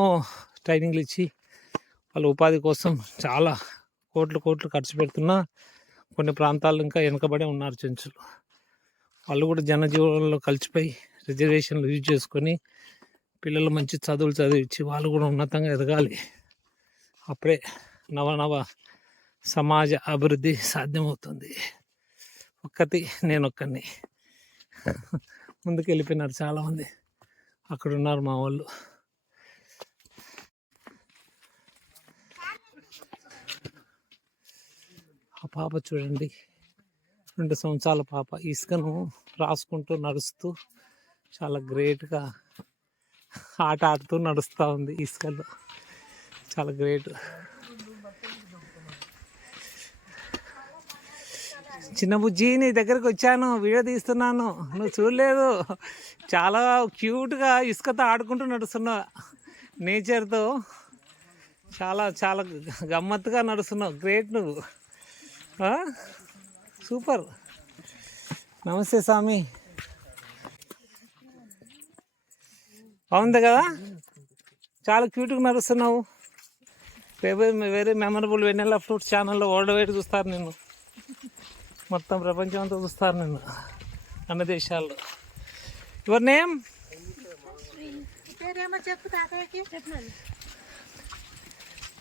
ట్రైనింగ్లు ఇచ్చి వాళ్ళ ఉపాధి కోసం చాలా కోట్లు ఖర్చు పెడుతున్నా కొన్ని ప్రాంతాలు ఇంకా వెనుకబడే ఉన్నారు చెంచులు. వాళ్ళు కూడా జనజీవనంలో కలిసిపోయి రిజర్వేషన్లు యూజ్ చేసుకొని పిల్లలు మంచి చదువులు చదివించి వాళ్ళు కూడా ఉన్నతంగా ఎదగాలి. అప్పుడే నవ సమాజ అభివృద్ధి సాధ్యమవుతుంది. నేనొక్కడిని ముందుకు వెళ్ళిపోయినారు చాలామంది. అక్కడ ఉన్నారు మా వాళ్ళు. ఆ పాప చూడండి, 2 సంవత్సరాల పాప ఇసుకను రాసుకుంటూ నడుస్తూ చాలా గ్రేట్గా ఆట ఆడుతూ నడుస్తూ ఉంది ఇసుకలో. చాలా గ్రేట్. చిన్న బుజ్జి నీ దగ్గరికి వచ్చాను, వీడియో తీస్తున్నాను, నువ్వు చూడలేదు. చాలా క్యూట్గా ఇసుకతో ఆడుకుంటూ నడుస్తున్నావు, నేచర్తో చాలా చాలా గమ్మత్తుగా నడుస్తున్నావు. గ్రేట్ నువ్వు, సూపర్. నమస్తే స్వామి. బాగుంది కదా, చాలా క్యూట్గా నడుస్తున్నావు. వెరీ మెమరబుల్ వెన్నెల ఫ్రూట్స్ ఛానల్లో వరల్డ్ వైడ్ చూస్తారు నిన్ను, మొత్తం ప్రపంచం అంతా చూస్తారు నిన్ను, అన్ని దేశాల్లో. Your name?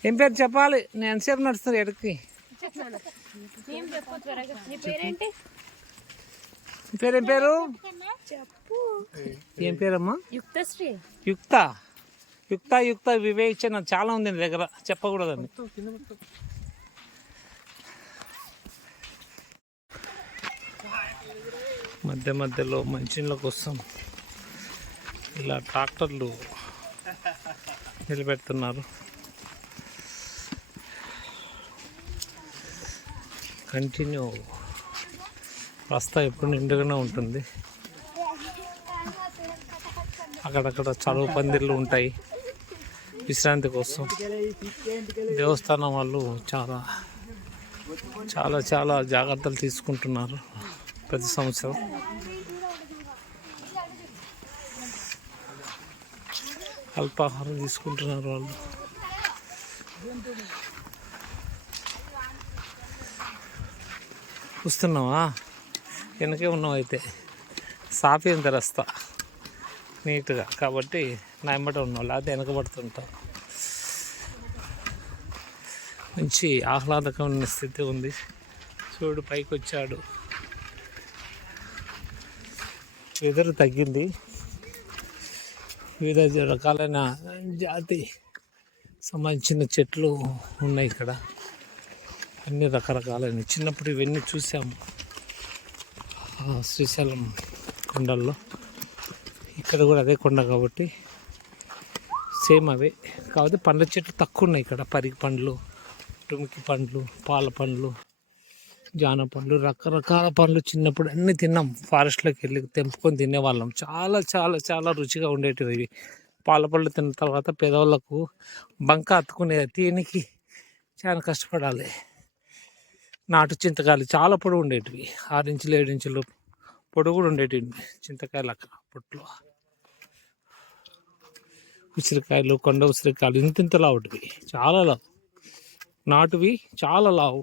ఏం పేరు చెప్పాలి, నేను ఎంతసేపు నడుస్తాను ఎక్కడికి? పేరేం పేరు? ఏం పేరమ్మా? యుక్త. యుక్త యుక్త వివేచన చాలా ఉంది నీ దగ్గర, చెప్పకూడదండి. మధ్య మధ్యలో మంచినీళ్ళ కోసం ఇలా ట్రాక్టర్లు నిలబెడుతున్నారు. కంటిన్యూ రస్తా ఎప్పుడు నిండుగానే ఉంటుంది. అక్కడక్కడ చదువు పందిర్లు ఉంటాయి విశ్రాంతి కోసం. దేవస్థానం వాళ్ళు చాలా చాలా చాలా జాగ్రత్తలు తీసుకుంటున్నారు ప్రతి సంవత్సరం. అల్పాహారం తీసుకుంటున్నారు వాళ్ళు. చూస్తున్నావా, వెనకే ఉన్నావు అయితే. సాపేంత రస్తా నీట్గా, కాబట్టి నా వెంబట ఉన్నావు, లేకపోతే వెనకబడుతుంటావు. మంచి ఆహ్లాదకరమైన స్థితి ఉంది. చూడు పైకి వచ్చాడు, వెదర్ తగ్గింది. వివిధ రకాలైన జాతి సంబంధించిన చెట్లు ఉన్నాయి ఇక్కడ, అన్ని రకరకాలైన. చిన్నప్పుడు ఇవన్నీ చూసాము శ్రీశైలం కొండల్లో. ఇక్కడ కూడా అదే కొండ కాబట్టి సేమ్ అవే, కాకపోతే పండ్ల చెట్లు తక్కువ ఉన్నాయి ఇక్కడ. పరికి పండ్లు, టుమికి పండ్లు, పాల పండ్లు, జాన పండ్లు, రకరకాల పండ్లు చిన్నప్పుడు అన్నీ తిన్నాం. ఫారెస్ట్లోకి వెళ్ళి తెంపుకొని తినేవాళ్ళం. చాలా చాలా చాలా రుచిగా ఉండేటివి ఇవి. పాల పళ్ళు తిన్న తర్వాత పెదవులకు బంక అతుకునే తీనికి చాలా కష్టపడాలి. నాటు చింతకాయలు చాలా పొడుగు ఉండేటివి, 6 ఇంచులు 7 ఇంచులు పొడుగు కూడా ఉండేటివి చింతకాయలు అక్కడ అప్పట్లో. ఉసిరికాయలు, కొండ ఉసిరికాయలు ఇంత లావుటివి, చాలా లావు. నాటువి చాలా లావు,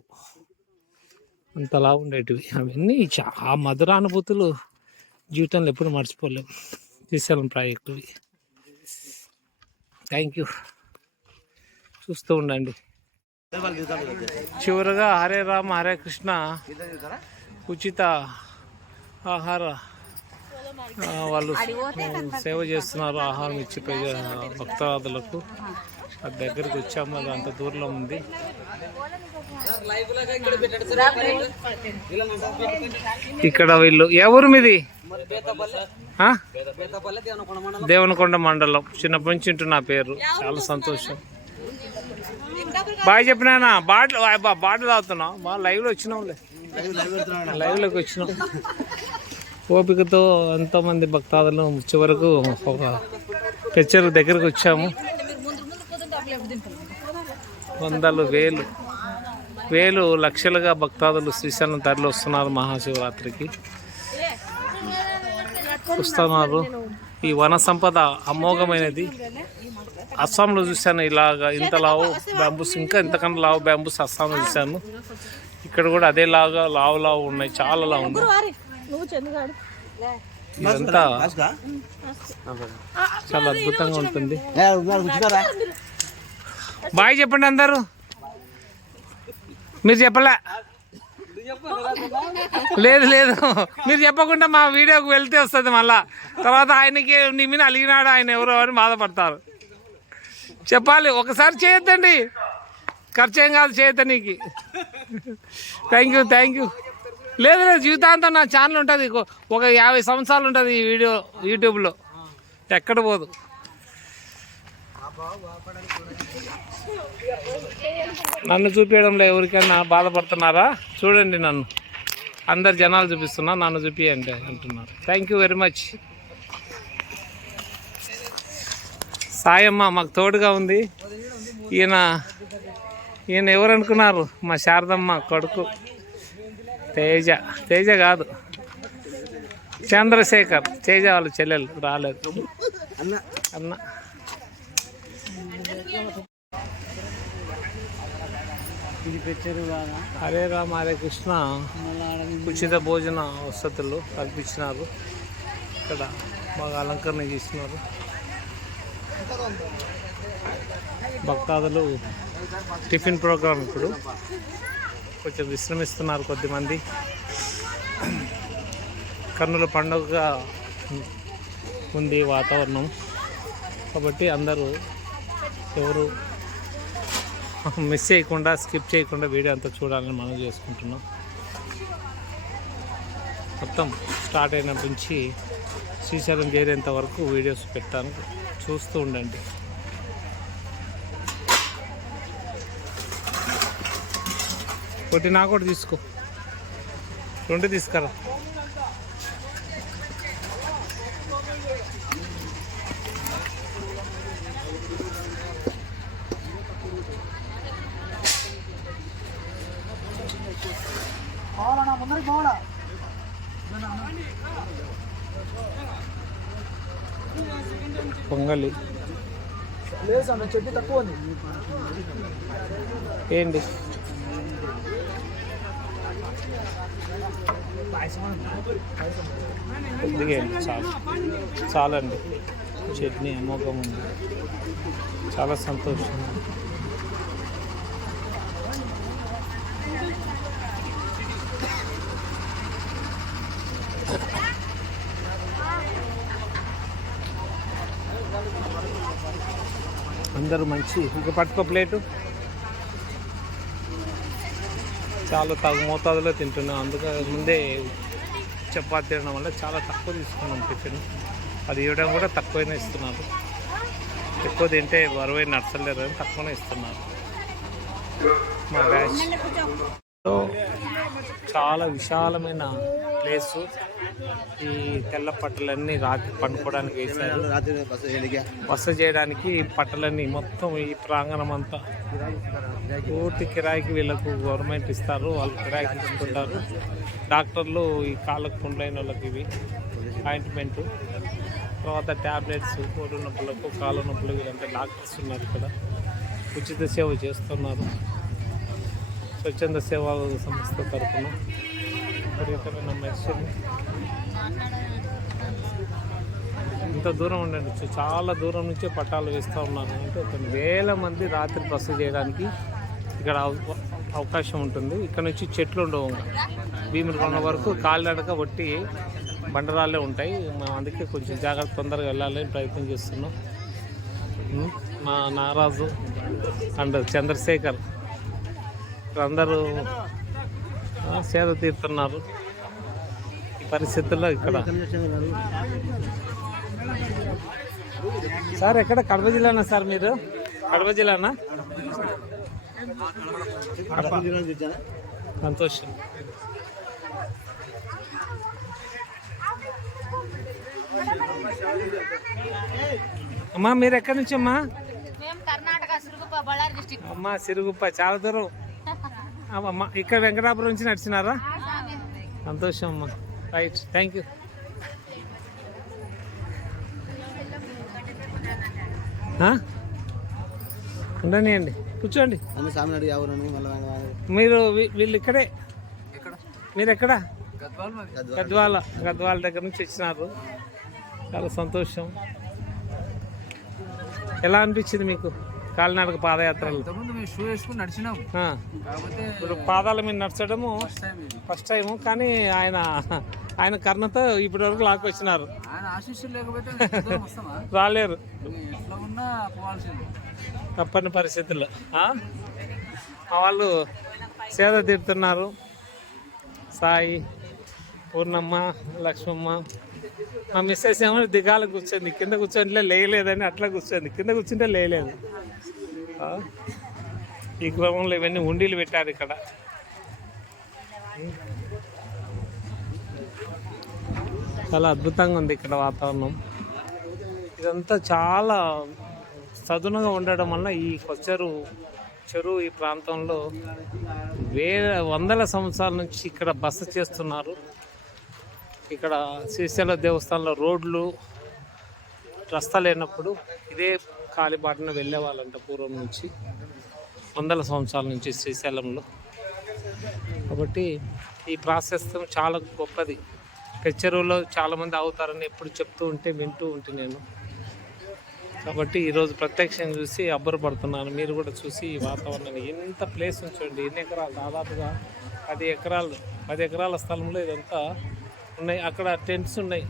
అంత లావు ఉండేటివి. అవన్నీ ఆ మధురానుభూతులు జీవితంలో ఎప్పుడు మర్చిపోలేము. శ్రీశైలం ప్రాజెక్టువి. థ్యాంక్ యూ, చూస్తూ ఉండండి. చివరగా హరే రామ హరే కృష్ణ ఉచిత ఆహార వాళ్ళు సేవ చేస్తున్నారు, ఆహారం ఇచ్చి భక్తాదులకు. అది దగ్గరికి వచ్చాము, అది అంత దూరంలో ఉంది. ఇక్కడ వీళ్ళు ఎవరు మీది? దేవనకొండ మండలం. చిన్నప్పటి నుంచి వింటున్నా పేరు, చాలా సంతోషం. బాగా చెప్పినా బాటలు తాగుతున్నావు. బాగా లైవ్లో వచ్చినాంలే, లైవ్లోకి వచ్చినాం. ఓపికతో ఎంతోమంది భక్తాదులు చివరకు ఒక పెచ్చరు దగ్గరకు వచ్చాము. వందలు వేలు లక్షలుగా భక్తాదులు శ్రీశైలం తరలి వస్తున్నారు మహాశివరాత్రికి. వస్తున్నారు. ఈ వన సంపద అమోఘమైనది. అస్సాంలో చూశాను ఇలాగా, ఇంత లావు బ్యాంబూస్, ఇంకా ఇంతకన్నా లావు బ్యాంబూస్ అస్సాంలో చూశాను. ఇక్కడ కూడా అదే లాగా లావు ఉన్నాయి, చాలా లావు ఉంది. ఇదంతా చాలా అద్భుతంగా ఉంటుంది. బాయ్ చెప్పండి అందరూ. మీరు చెప్పలే? లేదు మీరు చెప్పకుండా మా వీడియోకి వెళ్తే వస్తుంది. మళ్ళా తర్వాత ఆయనకి నీ మీద అలిగినాడు ఆయన ఎవరో అని బాధపడతారు. చెప్పాలి. ఒకసారి చేయొద్దండి, ఖర్చు ఏం కాదు, చేయొద్దు నీకు. Thank you. లేదు జీవితాంతం నా ఛానల్ ఉంటుంది, ఒక 50 సంవత్సరాలు ఉంటుంది ఈ వీడియో యూట్యూబ్లో, ఎక్కడ పోదు. నన్ను చూపించడంలో ఎవరికైనా బాధపడుతున్నారా? చూడండి, నన్ను అందరు జనాలు చూపిస్తున్నా, నన్ను చూపియండి అంటున్నారు. Thank you very much. Sayamma మాకు తోడుగా ఉంది. ఈయన ఎవరు అనుకున్నారు? మా శారదమ్మ కొడుకు తేజ కాదు, చంద్రశేఖర్. తేజ వాళ్ళ చెల్లెలు రాలేదు. అన్న హరే రామ హరే కృష్ణ ఉచిత భోజన వసతులు కల్పించినారు. ఇక్కడ బాగా అలంకరణ చేస్తున్నారు. భక్తాదులు టిఫిన్ ప్రోగ్రాం ఇప్పుడు కొంచెం విశ్రమిస్తున్నారు కొద్దిమంది. కన్నుల పండుగగా ఉంది వాతావరణం కాబట్టి అందరూ ఎవరు మిస్ చేయకుండా, స్కిప్ చేయకుండా వీడియో అంతా చూడాలని మనం చేసుకుంటున్నాం. మొత్తం స్టార్ట్ అయినప్పటి నుంచి శ్రీశైలం చేరేంత వరకు వీడియోస్ పెట్టాను, చూస్తూ ఉండండి. ఒకటి నాకు ఒకటి తీసుకో, 2 తీసుకురా. పొంగలి చెట్టు తక్కువ ఉంది ఏంటి? కొద్దిగా చాలండి. చట్నీ అమోఘం ఉంది. చాలా సంతోషం. అందరూ మంచి. ఇంకా పట్టుకో ప్లేటు. చాలా తగు మోతాదులో తింటున్నాం. అందుకే ముందే చపాతీ తినడం వల్ల చాలా తక్కువ తీసుకున్నాం టిఫిన్. అది ఇవ్వడం కూడా తక్కువైనా ఇస్తున్నారు. ఎక్కువ తింటే బరువై నచ్చలేరు అని తక్కువనే ఇస్తున్నారు. మా బ్యాచ్ చాలా విశాలమైన ప్లేసు. ఈ తెల్ల పట్టలన్నీ రాత్రి పండుకోవడానికి వేశారు. బస చేయడానికి పట్టలన్నీ మొత్తం ఈ ప్రాంగణం అంతా పూర్తి కిరాయికి వీళ్ళకు గవర్నమెంట్ ఇస్తారు. వాళ్ళు కిరాయికి తీసుకుంటారు. డాక్టర్లు ఈ కాళ్ళకు పుండ్లైన వాళ్ళకి ఇవి ఆయింట్మెంటు, తర్వాత ట్యాబ్లెట్స్, కోరు నొప్పులకు, కాళ్ళ నొప్పులకు వీళ్ళంతా డాక్టర్స్ ఉన్నారు. ఇక్కడ ఉచిత సేవ చేస్తున్నారు. స్వచ్ఛంద సేవా సంస్థ తరఫున విపరీతమైన మెడిసిన్. ఇంత దూరం ఉండండి, చాలా దూరం నుంచే పట్టాలు వేస్తూ ఉన్నాను. అంటే కొన్ని వేల మంది రాత్రి బస చేయడానికి ఇక్కడ అవకాశం ఉంటుంది. ఇక్కడ నుంచి చెట్లు ఉండవు. భీములకొండ వరకు కాలినడక ఒట్టి బండరాళ్ళే ఉంటాయి. మేము అందుకే కొంచెం జాగ్రత్త తొందరగా వెళ్ళాలని ప్రయత్నం చేస్తున్నాం. మా నారాజు అండ్ చంద్రశేఖర్ అందరూ సేద తీరుతున్నారు. ఈ పరిస్థితుల్లో ఇక్కడ సార్ ఎక్కడ? కడప జిల్లానా సార్ మీరు? కడప జిల్లానా? సంతోషం. అమ్మా మీరు ఎక్కడి నుంచి అమ్మా? అమ్మా సిరుగుప్ప, చాలా దూరం అమ్మా. ఇక్కడ వెంకటాపురం నుంచి నడిచినారా? సంతోషం అమ్మా. Right, thank you. ఉండనియండి, కూర్చోండి. మీరు వీళ్ళు ఇక్కడే? మీరు ఎక్కడ? గద్వాల దగ్గర నుంచి వచ్చినారు. చాలా సంతోషం. ఎలా అనిపించింది మీకు కాలినడక పాదయాత్రలు? ఇప్పుడు పాదాల మీద నడచడము ఫస్ట్ టైము, కానీ ఆయన కర్ణతో ఇప్పటి వరకు లాక్కొచ్చినారు. రాలేరు, తప్పని పరిస్థితుల్లో. మా వాళ్ళు సేద తీరుతున్నారు. సాయి, పూర్ణమ్మ, లక్ష్మమ్మ, మా మిస్సెస్ ఏమో దిగాల కూర్చోండి, కింద కూర్చొని లేయలేదని అట్లా కూర్చోండి, కింద కూర్చుంటే లేయలేదు. ఈ క్రమంలో ఇవన్నీ ఉండీలు పెట్టారు ఇక్కడ. చాలా అద్భుతంగా ఉంది ఇక్కడ వాతావరణం. ఇదంతా చాలా సదునుగా ఉండడం వల్ల ఈ కొచ్చెరు చెరువు ఈ ప్రాంతంలో వందల సంవత్సరాల నుంచి ఇక్కడ బస చేస్తున్నారు. ఇక్కడ శ్రీశైల దేవస్థానంలో రోడ్లు రస్తా లేనప్పుడు ఇదే కాలిబాటన వెళ్ళే వాళ్ళంట పూర్వం నుంచి, వందల సంవత్సరాల నుంచి శ్రీశైలంలో. కాబట్టి ఈ ప్రాశస్త్యం చాలా గొప్పది. చెరువులో చాలామంది అవుతారని ఎప్పుడు చెప్తూ ఉంటే వింటూ ఉంటే నేను. కాబట్టి ఈరోజు ప్రత్యక్షంగా చూసి అబ్బురపడుతున్నాను. మీరు కూడా చూసి ఈ వాతావరణాన్ని, ఎంత ప్లేస్ ఉంచండి, ఎన్ని ఎకరాలు, దాదాపుగా 10 ఎకరాల స్థలంలో ఇదంతా ఉన్నాయి. అక్కడ టెంట్స్ ఉన్నాయి,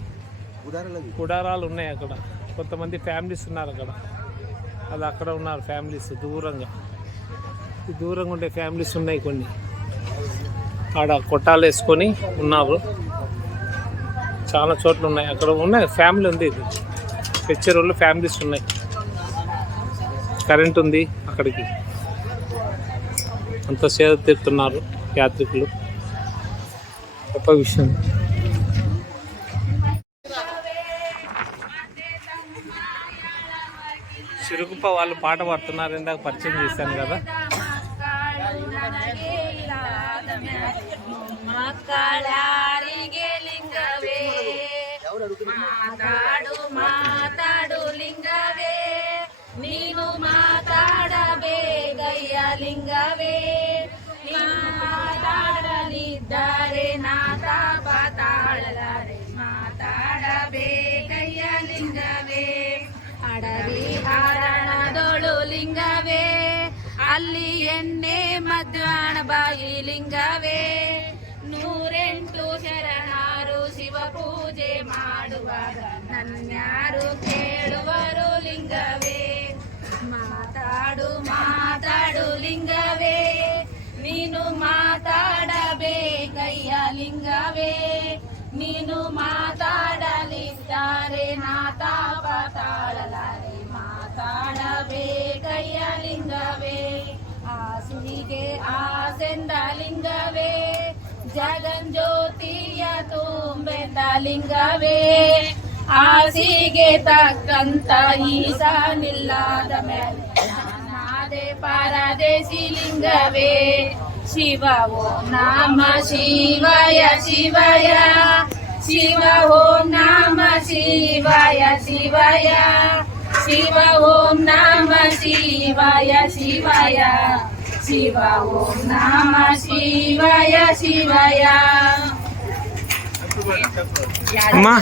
గుడారాలు ఉన్నాయి. అక్కడ కొంతమంది ఫ్యామిలీస్ ఉన్నారు. అది అక్కడ ఉన్నారు ఫ్యామిలీస్, దూరంగా ఉండే ఫ్యామిలీస్ ఉన్నాయి. కొన్ని ఆడ కొట్టాలు వేసుకొని ఉన్నారు. చాలా చోట్ల ఉన్నాయి. అక్కడ ఉన్నాయి ఫ్యామిలీ ఉంది. ఇది చెరువులో ఫ్యామిలీస్ ఉన్నాయి. కరెంట్ ఉంది అక్కడికి. అంత సేద తీరుతున్నారు యాత్రికులు. గొప్ప విషయం. చిరుగుప్ప వాళ్ళు పాట పాడుతున్నారు. ఇందాక పరిచయం చేశాను కదా. మాతాడు లింగవే, ನೀನು ಮಾತಾಡಬೇಗಯ್ಯ ಲಿಂಗವೇ, ನೀನು ಮಾತಾಡಲಿದ್ದಾರೆ ನಾಥ ಪಾತಾಳಲಾರೆ, ಮಾತಾಡಬೇಗಯ್ಯ ಲಿಂಗವೇ. ಅಡವಿ ಹಾರಣದೊಳು ಲಿಂಗವೇ, ಅಲ್ಲಿ ಎಣ್ಣೆ ಮಧ್ವಾಣ ಬಾಯಿ ಲಿಂಗವೇ, 108 ಶರಣಾರು ಶಿವ ಪೂಜೆ ಮಾಡುವಾಗ ನನ್ಯಾರು ಕೇಳುವರು ಲಿಂಗವೇ. ಮಾತಾಡು ಲಿಂಗವೇ, ನೀನು ಮಾತಾಡಬೇಕಯ್ಯ ಲಿಂಗವೇ, ನೀನು ಮಾತಾಡಲಿದ್ದಾರೆ ನಾಥ ಪಾತಾಳಲಾರೆ, ಮಾತಾಡಬೇಕಯ್ಯ ಲಿಂಗವೇ. ಆಸುರಿಗೆ ಆಸೆಂದ ಲಿಂಗವೇ, ಜಗಂಜ್ಯೋತಿಯ ತುಂಬೆಂದ ಲಿಂಗವೇ, ಆಸಿಗೆ ತಕ್ಕಂತ ಈಸಾನಿಲ್ಲದ ಮೇಲೆ ನಾನಾದೆ ಪರದೇಶಿ ಲಿಂಗವೇ. ಶಿವ ಓಂ ನಮ ಶಿವಾಯ ಶಿವಾಯ, ಶಿವ ಓಂ ನಮ ಶಿವಾಯ ಶಿವಾಯ, ಶಿವ ಓಂ ನಮ ಶಿವಾಯ ಶಿವಾಯ, ಶಿವ ಓಂ ನಮ ಶಿವಾಯ ಶಿವಾಯ. అమ్మా,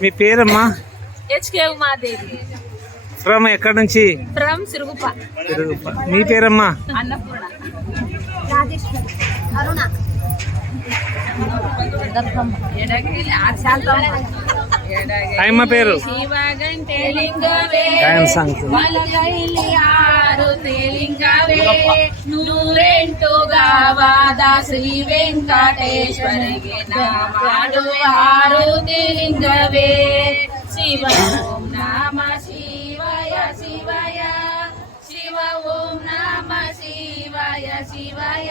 మీ పేరమ్మా? హెచ్కే ఉమాదేవి. ఫ్రమ్ ఎక్కడి నుంచి? ఫ్రమ్ సిరుగుప్ప. మీ పేరమ్మా? అన్నపూర్ణ. అమ్మ పేరు? శివగంటే లింగవే, డాన్స్ సాంగ్. మలగైలి ఆరుతి లింగవే, 108 గావాದ ಶ್ರೀ ವೆಂಕಟೇಶ್ವರಿಗೆ ನಾಮಾಡು ಆರುತಿ ಲಿಂಗವೇ. ಶಿವ ಓಂ ನಮ ಶಿವಾಯ ಶಿವಾಯ, ಶಿವ ಓಂ ನಮ ಶಿವಾಯ ಶಿವಾಯ,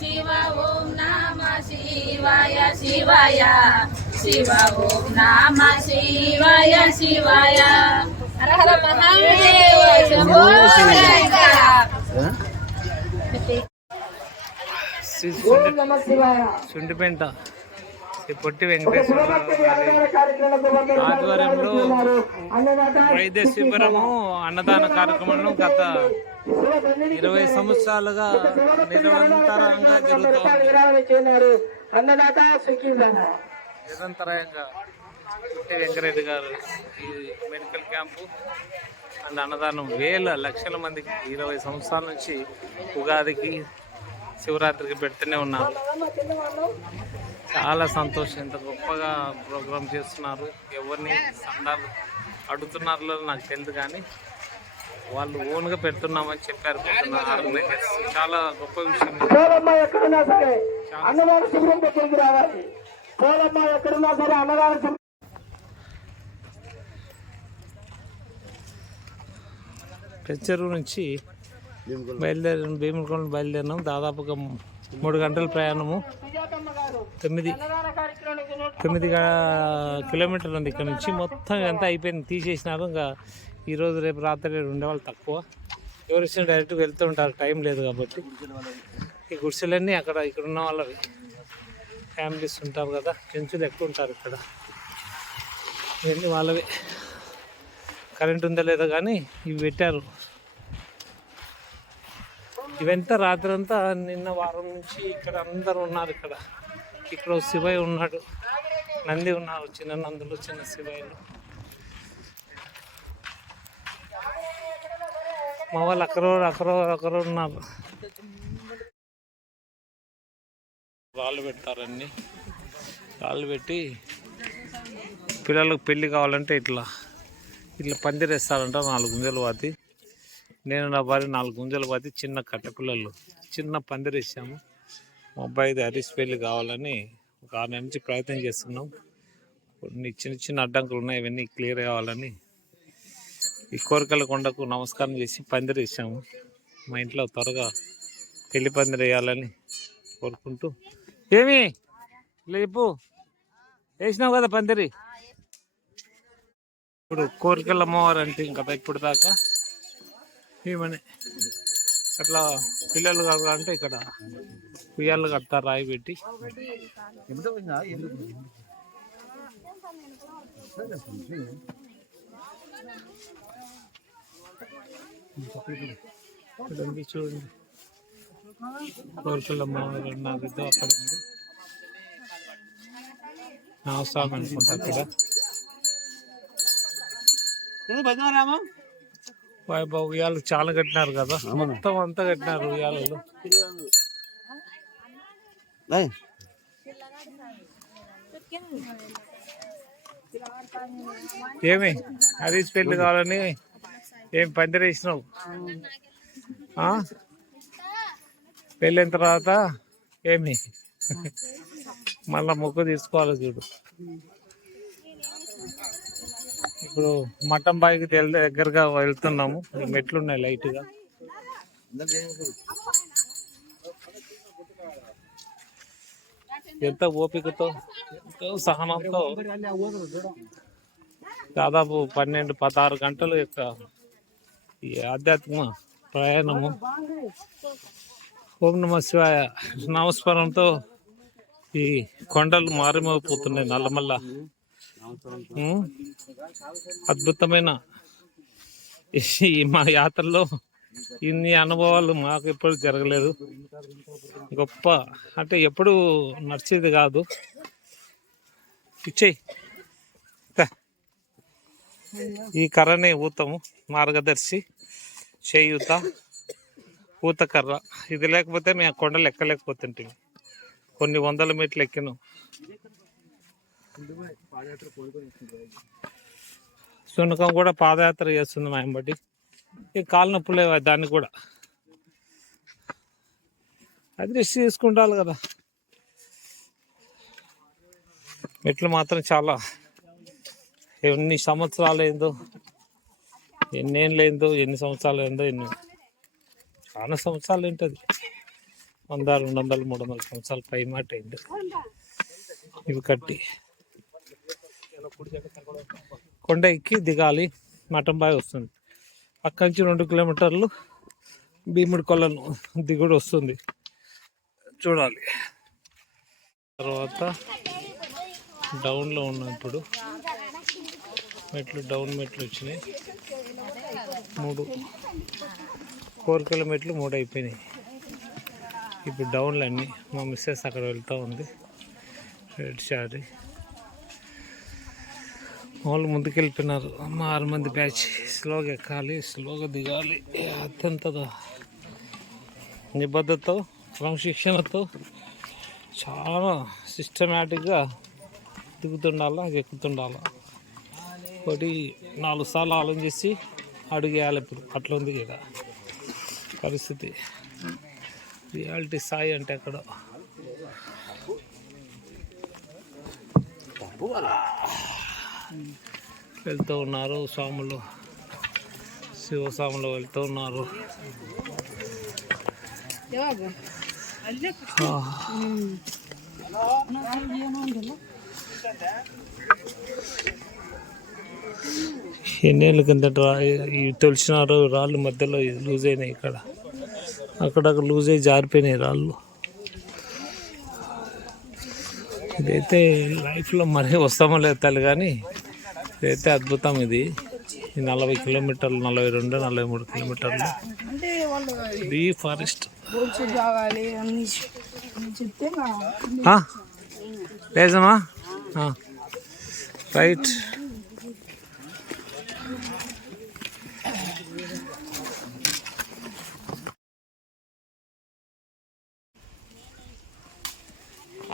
ಶಿವ ಓಂ ನಮ ಶಿವಾಯ ಶಿವಾಯ, ಶಿವ ಓಂ ನಮ ಶಿವಾಯ ಶಿವಾಯ. ಹರ ಹರ ಮಹಾದೇವ ಶಂಭೋ ಶಂಕರ. సుండిపెంట శ్రీ పొట్టి వెంకటేశ్వర ఆధ్వర్యంలో వైద్య శిబిరము, అన్నదాన కార్యక్రమంలో గత 20 సంవత్సరాలుగా నిరంతరంగా జరుగుతోంది. నిరంతరంగా పొట్టి వెంకరెడ్డి గారు ఈ మెడికల్ క్యాంపు అండ్ అన్నదానం లక్షల మందికి 20 సంవత్సరాల నుంచి ఉగాదికి శివరాత్రికి పెడుతూనే ఉన్నారు. చాలా సంతోషం. ఇంత గొప్పగా ప్రోగ్రామ్ చేస్తున్నారు. ఎవరిని సండాలు అడుగుతున్నారో నాకు తెలియదు, కానీ వాళ్ళు ఓన్గా పెడుతున్నామని చెప్పారు ఆర్గనైజర్స్. చాలా గొప్ప విషయం. కోలమ్మ ఎక్కడున్నా సరే అన్నదానం పెంచెరువు నుంచి భీములకొండ బయలుదేరినాం. దాదాపుగా 3 గంటల ప్రయాణము. 9 కిలోమీటర్లు ఉంది ఇక్కడ నుంచి. మొత్తం ఎంత అయిపోయింది, తీసేసినారు. ఇంకా ఈరోజు రేపు రాత్రి ఉండేవాళ్ళు తక్కువ. ఎవరు ఇచ్చిన డైరెక్ట్ వెళ్తూ ఉంటారు, టైం లేదు కాబట్టి. ఈ గుడిసెలన్నీ ఇక్కడ ఉన్న వాళ్ళవి, ఫ్యామిలీస్ ఉంటారు కదా, జంతువులు ఎక్కువ ఉంటారు ఇక్కడ. ఇవన్నీ వాళ్ళవి. కరెంట్ ఉందో లేదో కానీ ఇవి పెట్టారు. ఇవంతా రాత్రంతా నిన్న వారం నుంచి ఇక్కడ అందరూ ఉన్నారు. ఇక్కడ శివయ్య ఉన్నాడు, నంది ఉన్నారు, చిన్న నందులు, చిన్న శివయ్యలు. మా వాళ్ళు అక్కరో ఉన్నారు. రాళ్ళు పెడతారన్నీ. రాళ్ళు పెట్టి పిల్లలకు పెళ్ళి కావాలంటే ఇట్లా పందిరేస్తారంట. 4 గుంజలు పాతి, నేను నా భార్య 4 గుంజలు పాతి చిన్న కట్టెపిల్లలు చిన్న పందిరేసాము. మా అబ్బాయిది హరీష్ పెళ్ళి కావాలని ఒక 6 నెలల నుంచి ప్రయత్నం చేస్తున్నాం. కొన్ని చిన్న అడ్డంకులు ఉన్నాయి, ఇవన్నీ క్లియర్ కావాలని ఈ కోరికల కొండకు నమస్కారం చేసి పందిరేసాము. మా ఇంట్లో త్వరగా పెళ్లి పందిరి వేయాలని కోరుకుంటూ. ఏమి ఇలా చెప్పు, వేసినావు కదా పందిరి. ఇప్పుడు కోరికల అమ్మవారు అంటే ఇంకా ఇప్పుడు దాకా ఏమని అట్లా పిల్లలు కావాలంటే ఇక్కడ ఉయ్యాలు కడతారు రాయి పెట్టి. చూడండి కోరికల అమ్మవారు నాదితో అక్కడ ఉంది. అవసరం అనుకుంటా అక్కడ బాబు ఉయ్యాలు చాలా కట్టినారు కదా, మొత్తం అంతా కట్టినారు ఉయ్యాలలో. ఏమి హరీష్ పెళ్లి కావాలని ఏం పందిరేసినావు? పెళ్ళైన తర్వాత ఏమి మళ్ళా మొక్కు తీసుకోవాలి చూడు. ఇప్పుడు మటన్ బాయికి దగ్గరగా వెళ్తున్నాము. మెట్లున్నాయి లైట్గా. ఎంత ఓపికతో, ఎంతో సహనంతో దాదాపు 12-16 గంటల యొక్క ఈ ఆధ్యాత్మిక ప్రయాణము. ఓం నమ శివాయ నామస్మరణతో ఈ కొండలు మారిమోగిపోతున్నాయి నల్లమల్ల. అద్భుతమైన మా యాత్రలో ఇన్ని అనుభవాలు మాకు ఎప్పుడు జరగలేదు. గొప్ప అంటే ఎప్పుడు నడిచేది కాదు. ఇచ్చేయి ఈ కర్రనే ఊతము, మార్గదర్శి, చేయూత, ఊత కర్ర. ఇది లేకపోతే మేము కొండలు ఎక్కలేకపోతుంటే కొన్ని 100 మీటర్లు ఎక్కినాం. సునకం కూడా పాదయాత్ర చేస్తుంది మా ఎంబటి. ఈ కాలు నొప్పులే దాన్ని కూడా అది రెస్ట్ చేసుకుంటారు కదా. మెట్లు మాత్రం చాలా ఎన్ని సంవత్సరాలు అయిందో, ఎన్నేళ్ళు అయిందో, ఎన్ని సంవత్సరాలు అయిందో, చాలా సంవత్సరాలు ఉంటుంది. 100, 200, 300 సంవత్సరాలు పై మాట అయింది ఇవి కట్టి. కొండ ఎక్కి దిగాలి. మటన్ బాయ్ వస్తుంది అక్కడి నుంచి 2 కిలోమీటర్లు భీముడి కొలను దిగుడు వస్తుంది, చూడాలి. తర్వాత డౌన్లో ఉన్నాం. ఇప్పుడు మెట్లు డౌన్ మెట్లు వచ్చినాయి. 3 కోరికల మెట్లు 3 అయిపోయినాయి. ఇప్పుడు డౌన్లు అన్నీ. మా మిస్సెస్ అక్కడ వెళ్తూ ఉంది, రెడ్ శారీ. వాళ్ళు ముందుకు వెళ్ళిపోయినారు. 6 మంది బ్యాచ్. స్లోగా ఎక్కాలి, స్లోగా దిగాలి. అత్యంత నిబద్ధతతో, క్రమశిక్షణతో చాలా సిస్టమేటిక్గా దిగుతుండాలా, ఎక్కుతుండాలా. ఒకటి 4 సార్లు ఆలోచించి అడుగేయాలి. ఇప్పుడు అట్లా ఉంది కదా పరిస్థితి. రియాలిటీ సాయి అంటే అక్కడ వెళ్తూ ఉన్నారు స్వాములు, శివస్వాములు వెళ్తూ ఉన్నారు. ఎన్నేళ్ళ కిందట తెలిసినారు రాళ్ళు మధ్యలో లూజ్ అయినాయి. అక్కడక్కడ లూజ్ అయ్యి జారిపోయినాయి రాళ్ళు. ఇదైతే లైఫ్లో మరీ వస్తామో లేదు కానీ ఇదైతే అద్భుతం. ఇది 40 కిలోమీటర్లు, 42, 43 కిలోమీటర్లు ఈ ఫారెస్ట్. లేదమ్మా రైట్.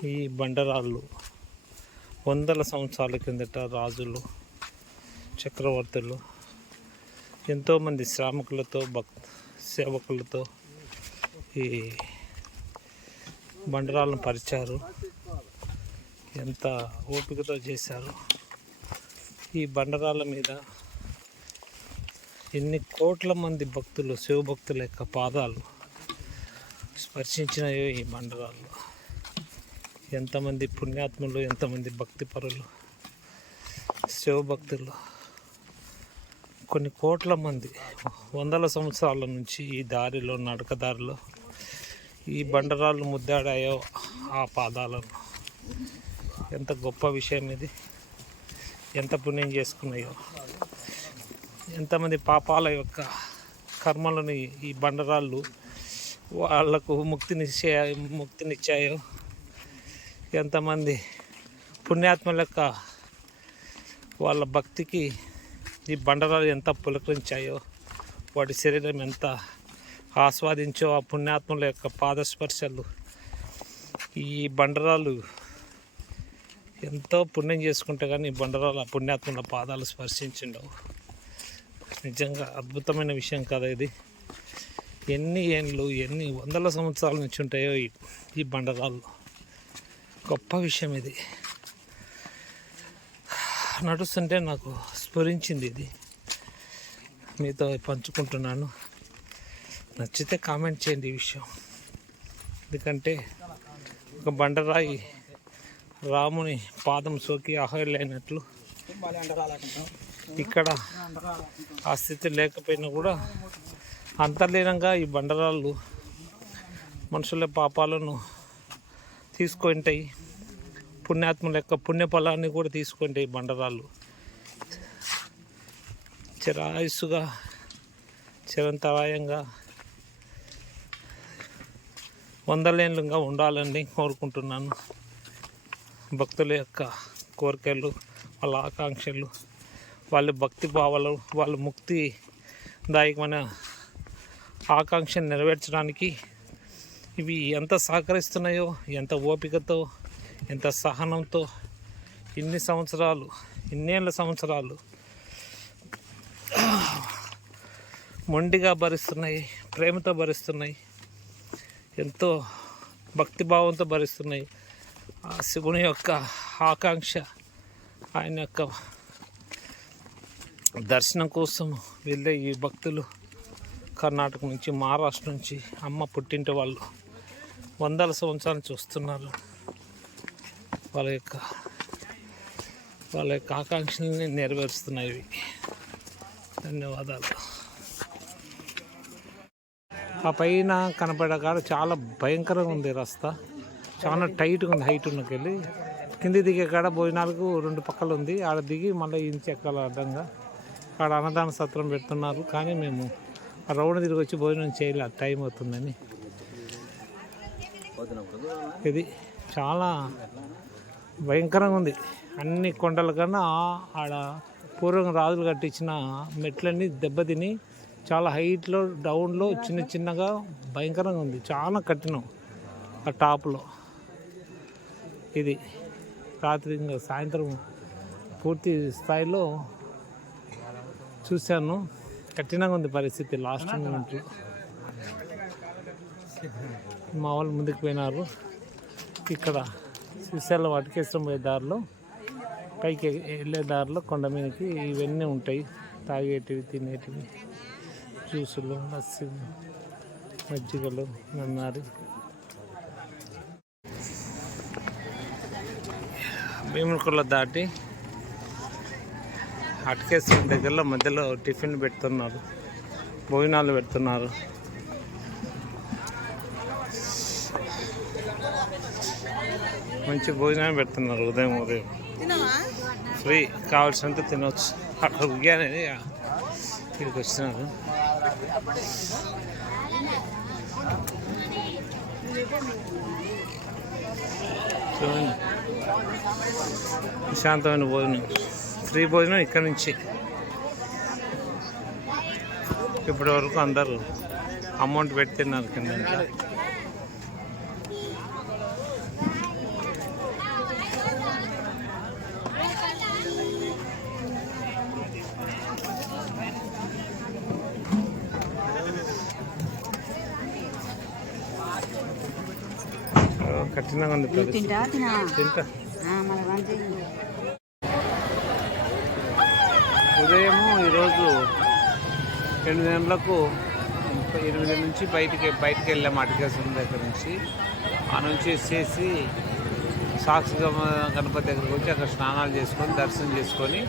ఈ బండరాళ్ళు వందల సంవత్సరాల కిందట రాజులు, చక్రవర్తులు ఎంతోమంది శ్రామికులతో సేవకులతో ఈ బండరాళ్ళను పరిచారు. ఎంత ఓపికతో చేశారు. ఈ బండరాళ్ళ మీద ఎన్ని కోట్ల మంది భక్తులు, శివభక్తుల యొక్క పాదాలు స్పర్శించినాయో ఈ బండరాళ్ళు. ఎంతమంది పుణ్యాత్ములు, ఎంతమంది భక్తిపరులు, శివభక్తులు, కొన్ని కోట్ల మంది వందల సంవత్సరాల నుంచి ఈ దారిలో, నడకదారిలో ఈ బండరాళ్ళు ముద్దాడాయో ఆ పాదాలను. ఎంత గొప్ప విషయం ఇది. ఎంత పుణ్యం చేసుకున్నాయో, ఎంతమంది పాపాల యొక్క కర్మలను ఈ బండరాళ్ళు వాళ్లకు ముక్తినిచ్చాయో, ఎంతమంది పుణ్యాత్మల యొక్క వాళ్ళ భక్తికి ఈ బండరాలు ఎంత పులకరించాయో, వాటి శరీరం ఎంత ఆస్వాదించో ఆ పుణ్యాత్మల యొక్క పాదస్పర్శలు. ఈ బండరాలు ఎంతో పుణ్యం చేసుకుంటే కానీ ఈ బండరాలు ఆ పుణ్యాత్మల పాదాలు స్పర్శించిండవు. నిజంగా అద్భుతమైన విషయం కదా ఇది. ఎన్ని ఏండ్లు, ఎన్ని వందల సంవత్సరాల నుంచి ఉంటాయో ఈ బండరాళ్ళు. గొప్ప విషయం ఇది. నడుస్తుంటే నాకు స్ఫురించింది. ఇది మీతో పంచుకుంటున్నాను. నచ్చితే కామెంట్ చేయండి ఈ విషయం. ఎందుకంటే ఒక బండరాయి రాముని పాదం సోకి ఆహ్లాయినట్లు ఇక్కడ ఆ స్థితి లేకపోయినా కూడా అంతర్లీనంగా ఈ బండరాళ్ళు మనుషుల పాపాలను తీసుకుంటాయి. పుణ్యాత్ముల యొక్క పుణ్యఫలాన్ని కూడా తీసుకుంటాయి బండరాళ్ళు. చిరాయుస్సుగా, చిరంతరాయంగా, వందలేళ్ళుగా ఉండాలని కోరుకుంటున్నాను. భక్తుల యొక్క కోరికలు, వాళ్ళ ఆకాంక్షలు, వాళ్ళ భక్తి భావాలు, వాళ్ళ ముక్తిదాయకమైన ఆకాంక్షను నెరవేర్చడానికి ఇవి ఎంత సహకరిస్తున్నాయో, ఎంత ఓపికతో, ఎంత సహనంతో ఇన్ని సంవత్సరాలు, ఇన్నేళ్ళ సంవత్సరాలు మొండిగా భరిస్తున్నాయి, ప్రేమతో భరిస్తున్నాయి, ఎంతో భక్తిభావంతో భరిస్తున్నాయి. ఆ శివుని యొక్క ఆకాంక్ష, ఆయన యొక్క దర్శనం కోసం వెళ్ళే ఈ భక్తులు కర్ణాటక నుంచి, మహారాష్ట్ర నుంచి, అమ్మ పుట్టింటి వాళ్ళు వందల సంవత్సరాలు చూస్తున్నారు. వాళ్ళ యొక్క ఆకాంక్షల్ని నెరవేరుస్తున్నాయి. ధన్యవాదాలు. ఆ పైన కనపడే కాడ చాలా భయంకరంగా ఉంది రస్తా. చాలా టైట్గా ఉంది. హైట్ ఉన్నకెళ్ళి కింది దిగే కాడ భోజనాలకు 2 పక్కలు ఉంది. ఆడ దిగి మళ్ళీ ఇంచి ఎక్కాలి అడ్డంగా. ఆడ అన్నదాన సత్రం పెడుతున్నారు. కానీ మేము ఆ రౌండ్ తిరిగి వచ్చి భోజనం చేయలే, టైం అవుతుందని. ఇది చాలా భయంకరంగా ఉంది. అన్ని కొండల కన్నా ఆడ పూర్వం రాజులు కట్టించిన మెట్లన్నీ దెబ్బతిని చాలా హైట్లో, డౌన్లో చిన్నగా భయంకరంగా ఉంది. చాలా కఠినం ఆ టాప్లో. ఇది రాత్రి ఇంకా సాయంత్రం పూర్తి స్థాయిలో చూశాను. కఠినంగా ఉంది పరిస్థితి. లాస్ట్ మూమెంట్లో మా వాళ్ళు ముందుకు పోయినారు. ఇక్కడ శ్రీశైలం వటకేశ్వరం పోయే దారిలో పైకి వెళ్ళే దారిలో కొండ మీదకి ఇవన్నీ ఉంటాయి, తాగేటివి తినేటివి, జ్యూసులు, లస్సీ, మజ్జిగలు, నన్నారి. భీములకొల్ల దాటి అటకేశ్వరం దగ్గరలో మధ్యలో టిఫిన్ పెడుతున్నారు, భోజనాలు పెడుతున్నారు. మంచి భోజనం పెడుతున్నారు ఉదయం ఫ్రీ, కావాల్సినంత తినవచ్చు. అక్కడ ఉగ్గానని ఇక్కడికి వచ్చినారు. చూడండి, ప్రశాంతమైన భోజనం, ఫ్రీ భోజనం ఇక్కడ నుంచి. ఇప్పటి వరకు అందరూ అమౌంట్ పెడుతున్నారు కింద. కఠినంగా ఉంది. తింటా. ఉదయము ఈరోజు 8 గంటలకు 8 నుంచి బయటికి వెళ్ళాము అటకేశ్వరం దగ్గర నుంచి. ఆ నుంచి వచ్చేసి సాక్షి గణపతి దగ్గరికి వచ్చి అక్కడ స్నానాలు చేసుకొని దర్శనం చేసుకొని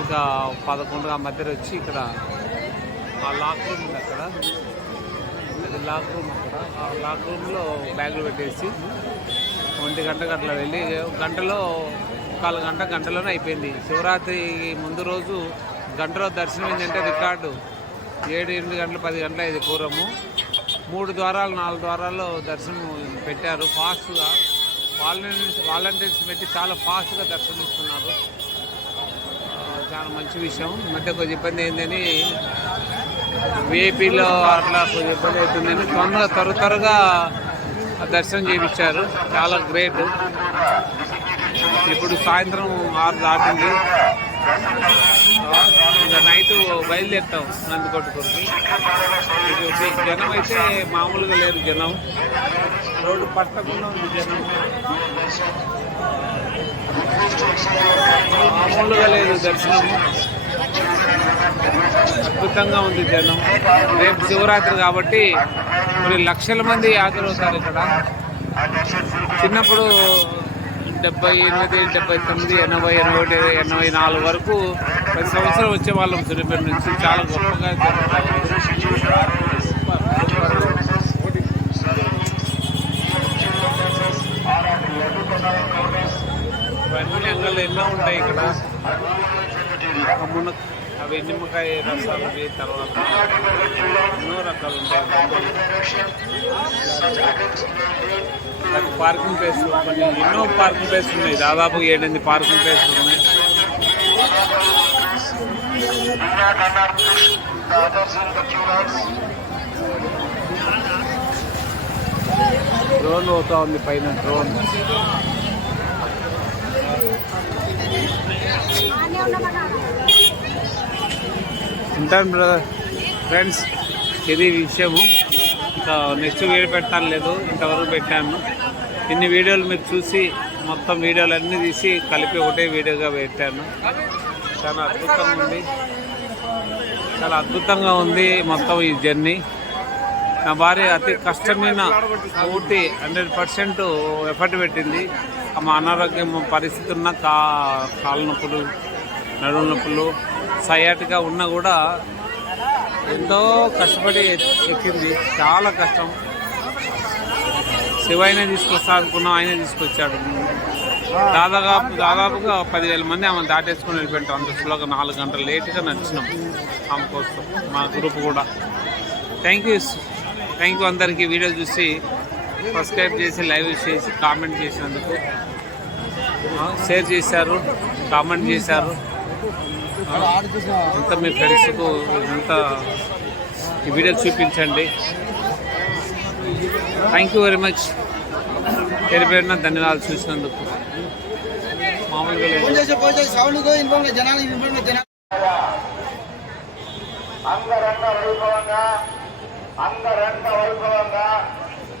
ఇంకా 11 ఆ మధ్యలో వచ్చి ఇక్కడ ఆ లాక్ రూమ్ ఉంది, అక్కడ లాక్ రూమ్, అక్కడ ఆ లాక్ రూమ్లో బ్యాగులు పెట్టేసి 1 గంటకు అట్లా వెళ్ళి గంటలో 1/4 గంటలోనే అయిపోయింది. శివరాత్రి ముందు రోజు గంటలో దర్శనం ఏంటంటే రికార్డు 7, 8 గంటలు 10 గంటలు అయింది. పూర్వము 3 ద్వారాలు 4 ద్వారాల్లో దర్శనం పెట్టారు. ఫాస్ట్గా వాలంటీర్స్ పెట్టి చాలా ఫాస్ట్గా దర్శనం ఇస్తున్నారు. చాలా మంచి విషయం. ఈ మధ్య కొంచెం ఇబ్బంది అయిందని, విఐపీలో అట్లా కొంచెం ఇబ్బంది అవుతుందని త్వరగా దర్శనం చేయించారు. చాలా గ్రేట్. ఇప్పుడు సాయంత్రం 6 దాటింది. ఇంకా నైట్ బయలుదేరుతాం నందికొట్టుకూరికి. జనం అయితే మామూలుగా లేరు, జనం రోడ్డు పట్టకుండా ఉంది జనం, మామూలుగా లేదు దర్శనము. అద్భుతంగా ఉంది జనం. రేపు శివరాత్రి కాబట్టి మరి లక్షల మంది హాజరవుతారు ఇక్కడ. చిన్నప్పుడు 78, 79, 80, 81, 84 వరకు ప్రతి సంవత్సరం వచ్చే వాళ్ళం సూర్యాపేట నుంచి. చాలా గొప్పగా ఇవన్నీ అంగళ్ళు ఎన్నో ఉంటాయి ఇక్కడ. అవి నిమ్మకాయ రసాలు, తర్వాత ఎన్నో రకాలు ఉంటాయి. పార్కింగ్ ప్లేస్, ఎన్నో పార్కింగ్ ప్లేస్ ఉన్నాయి. దాదాపు 7-8 పార్కింగ్ ప్లేస్లు ఉన్నాయి. డ్రోన్ పోతా ఉంది పైన, డ్రోన్. ఉంటాను బ్రదర్. ఫ్రెండ్స్, ఇది విషయము. ఇంకా నెక్స్ట్ వీడియో పెట్టాను లేదు, ఇంతవరకు పెట్టాను. ఇన్ని వీడియోలు మీరు చూసి మొత్తం వీడియోలు అన్నీ తీసి కలిపి ఒకటే వీడియోగా పెట్టాను. చాలా అద్భుతంగా ఉంది, చాలా అద్భుతంగా ఉంది మొత్తం ఈ జర్నీ. నా భార్య అతి కష్టమైన 100% ఎఫర్ట్ పెట్టింది. మా అనారోగ్యం పరిస్థితి ఉన్న కాళ్ళ నొప్పులు, నడుము నొప్పులు, సయాటిగా ఉన్నా కూడా ఎంతో కష్టపడి ఎక్కింది. చాలా కష్టం. శివైనా తీసుకొస్తా అనుకున్నాం, ఆయనే తీసుకొచ్చాడు. దాదాపుగా 10,000 మంది ఆమె దాటేసుకొని వెళ్ళిపోయాం. అంత స్లోగా 4 గంటలు లేట్గా నడిచినాం ఆమె కోసం, మా గ్రూప్ కూడా. థ్యాంక్ యూ అందరికీ. వీడియో చూసి సబ్స్క్రైబ్ చేసి, లైవ్ చేసి, కామెంట్ చేసినందుకు, షేర్ చేశారు, కామెంట్ చేశారు. అంతా మీ ఫ్రెండ్స్కు ఇదంతా ఈ వీడియో చూపించండి. Thank you very much. పేరున ధన్యవాదాలు చూసినందుకు. మామూలుగా అంగరంగ వైభవంగా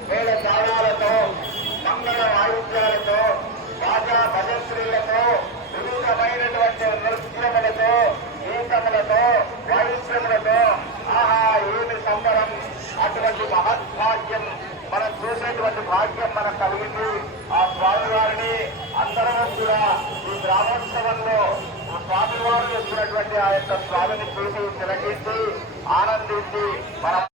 వేల తాళాలతో, మంగళ వాయిద్యాలతో, బాజా భజంత్రీలతో మనకు కలిగింది. ఆ స్వామివారిని అందరము కూడా ఈ గ్రామోత్సవంలో స్వామివారు చెప్పినటువంటి ఆ యొక్క స్వామిని చూసి తిలకించి ఆనందించి మనం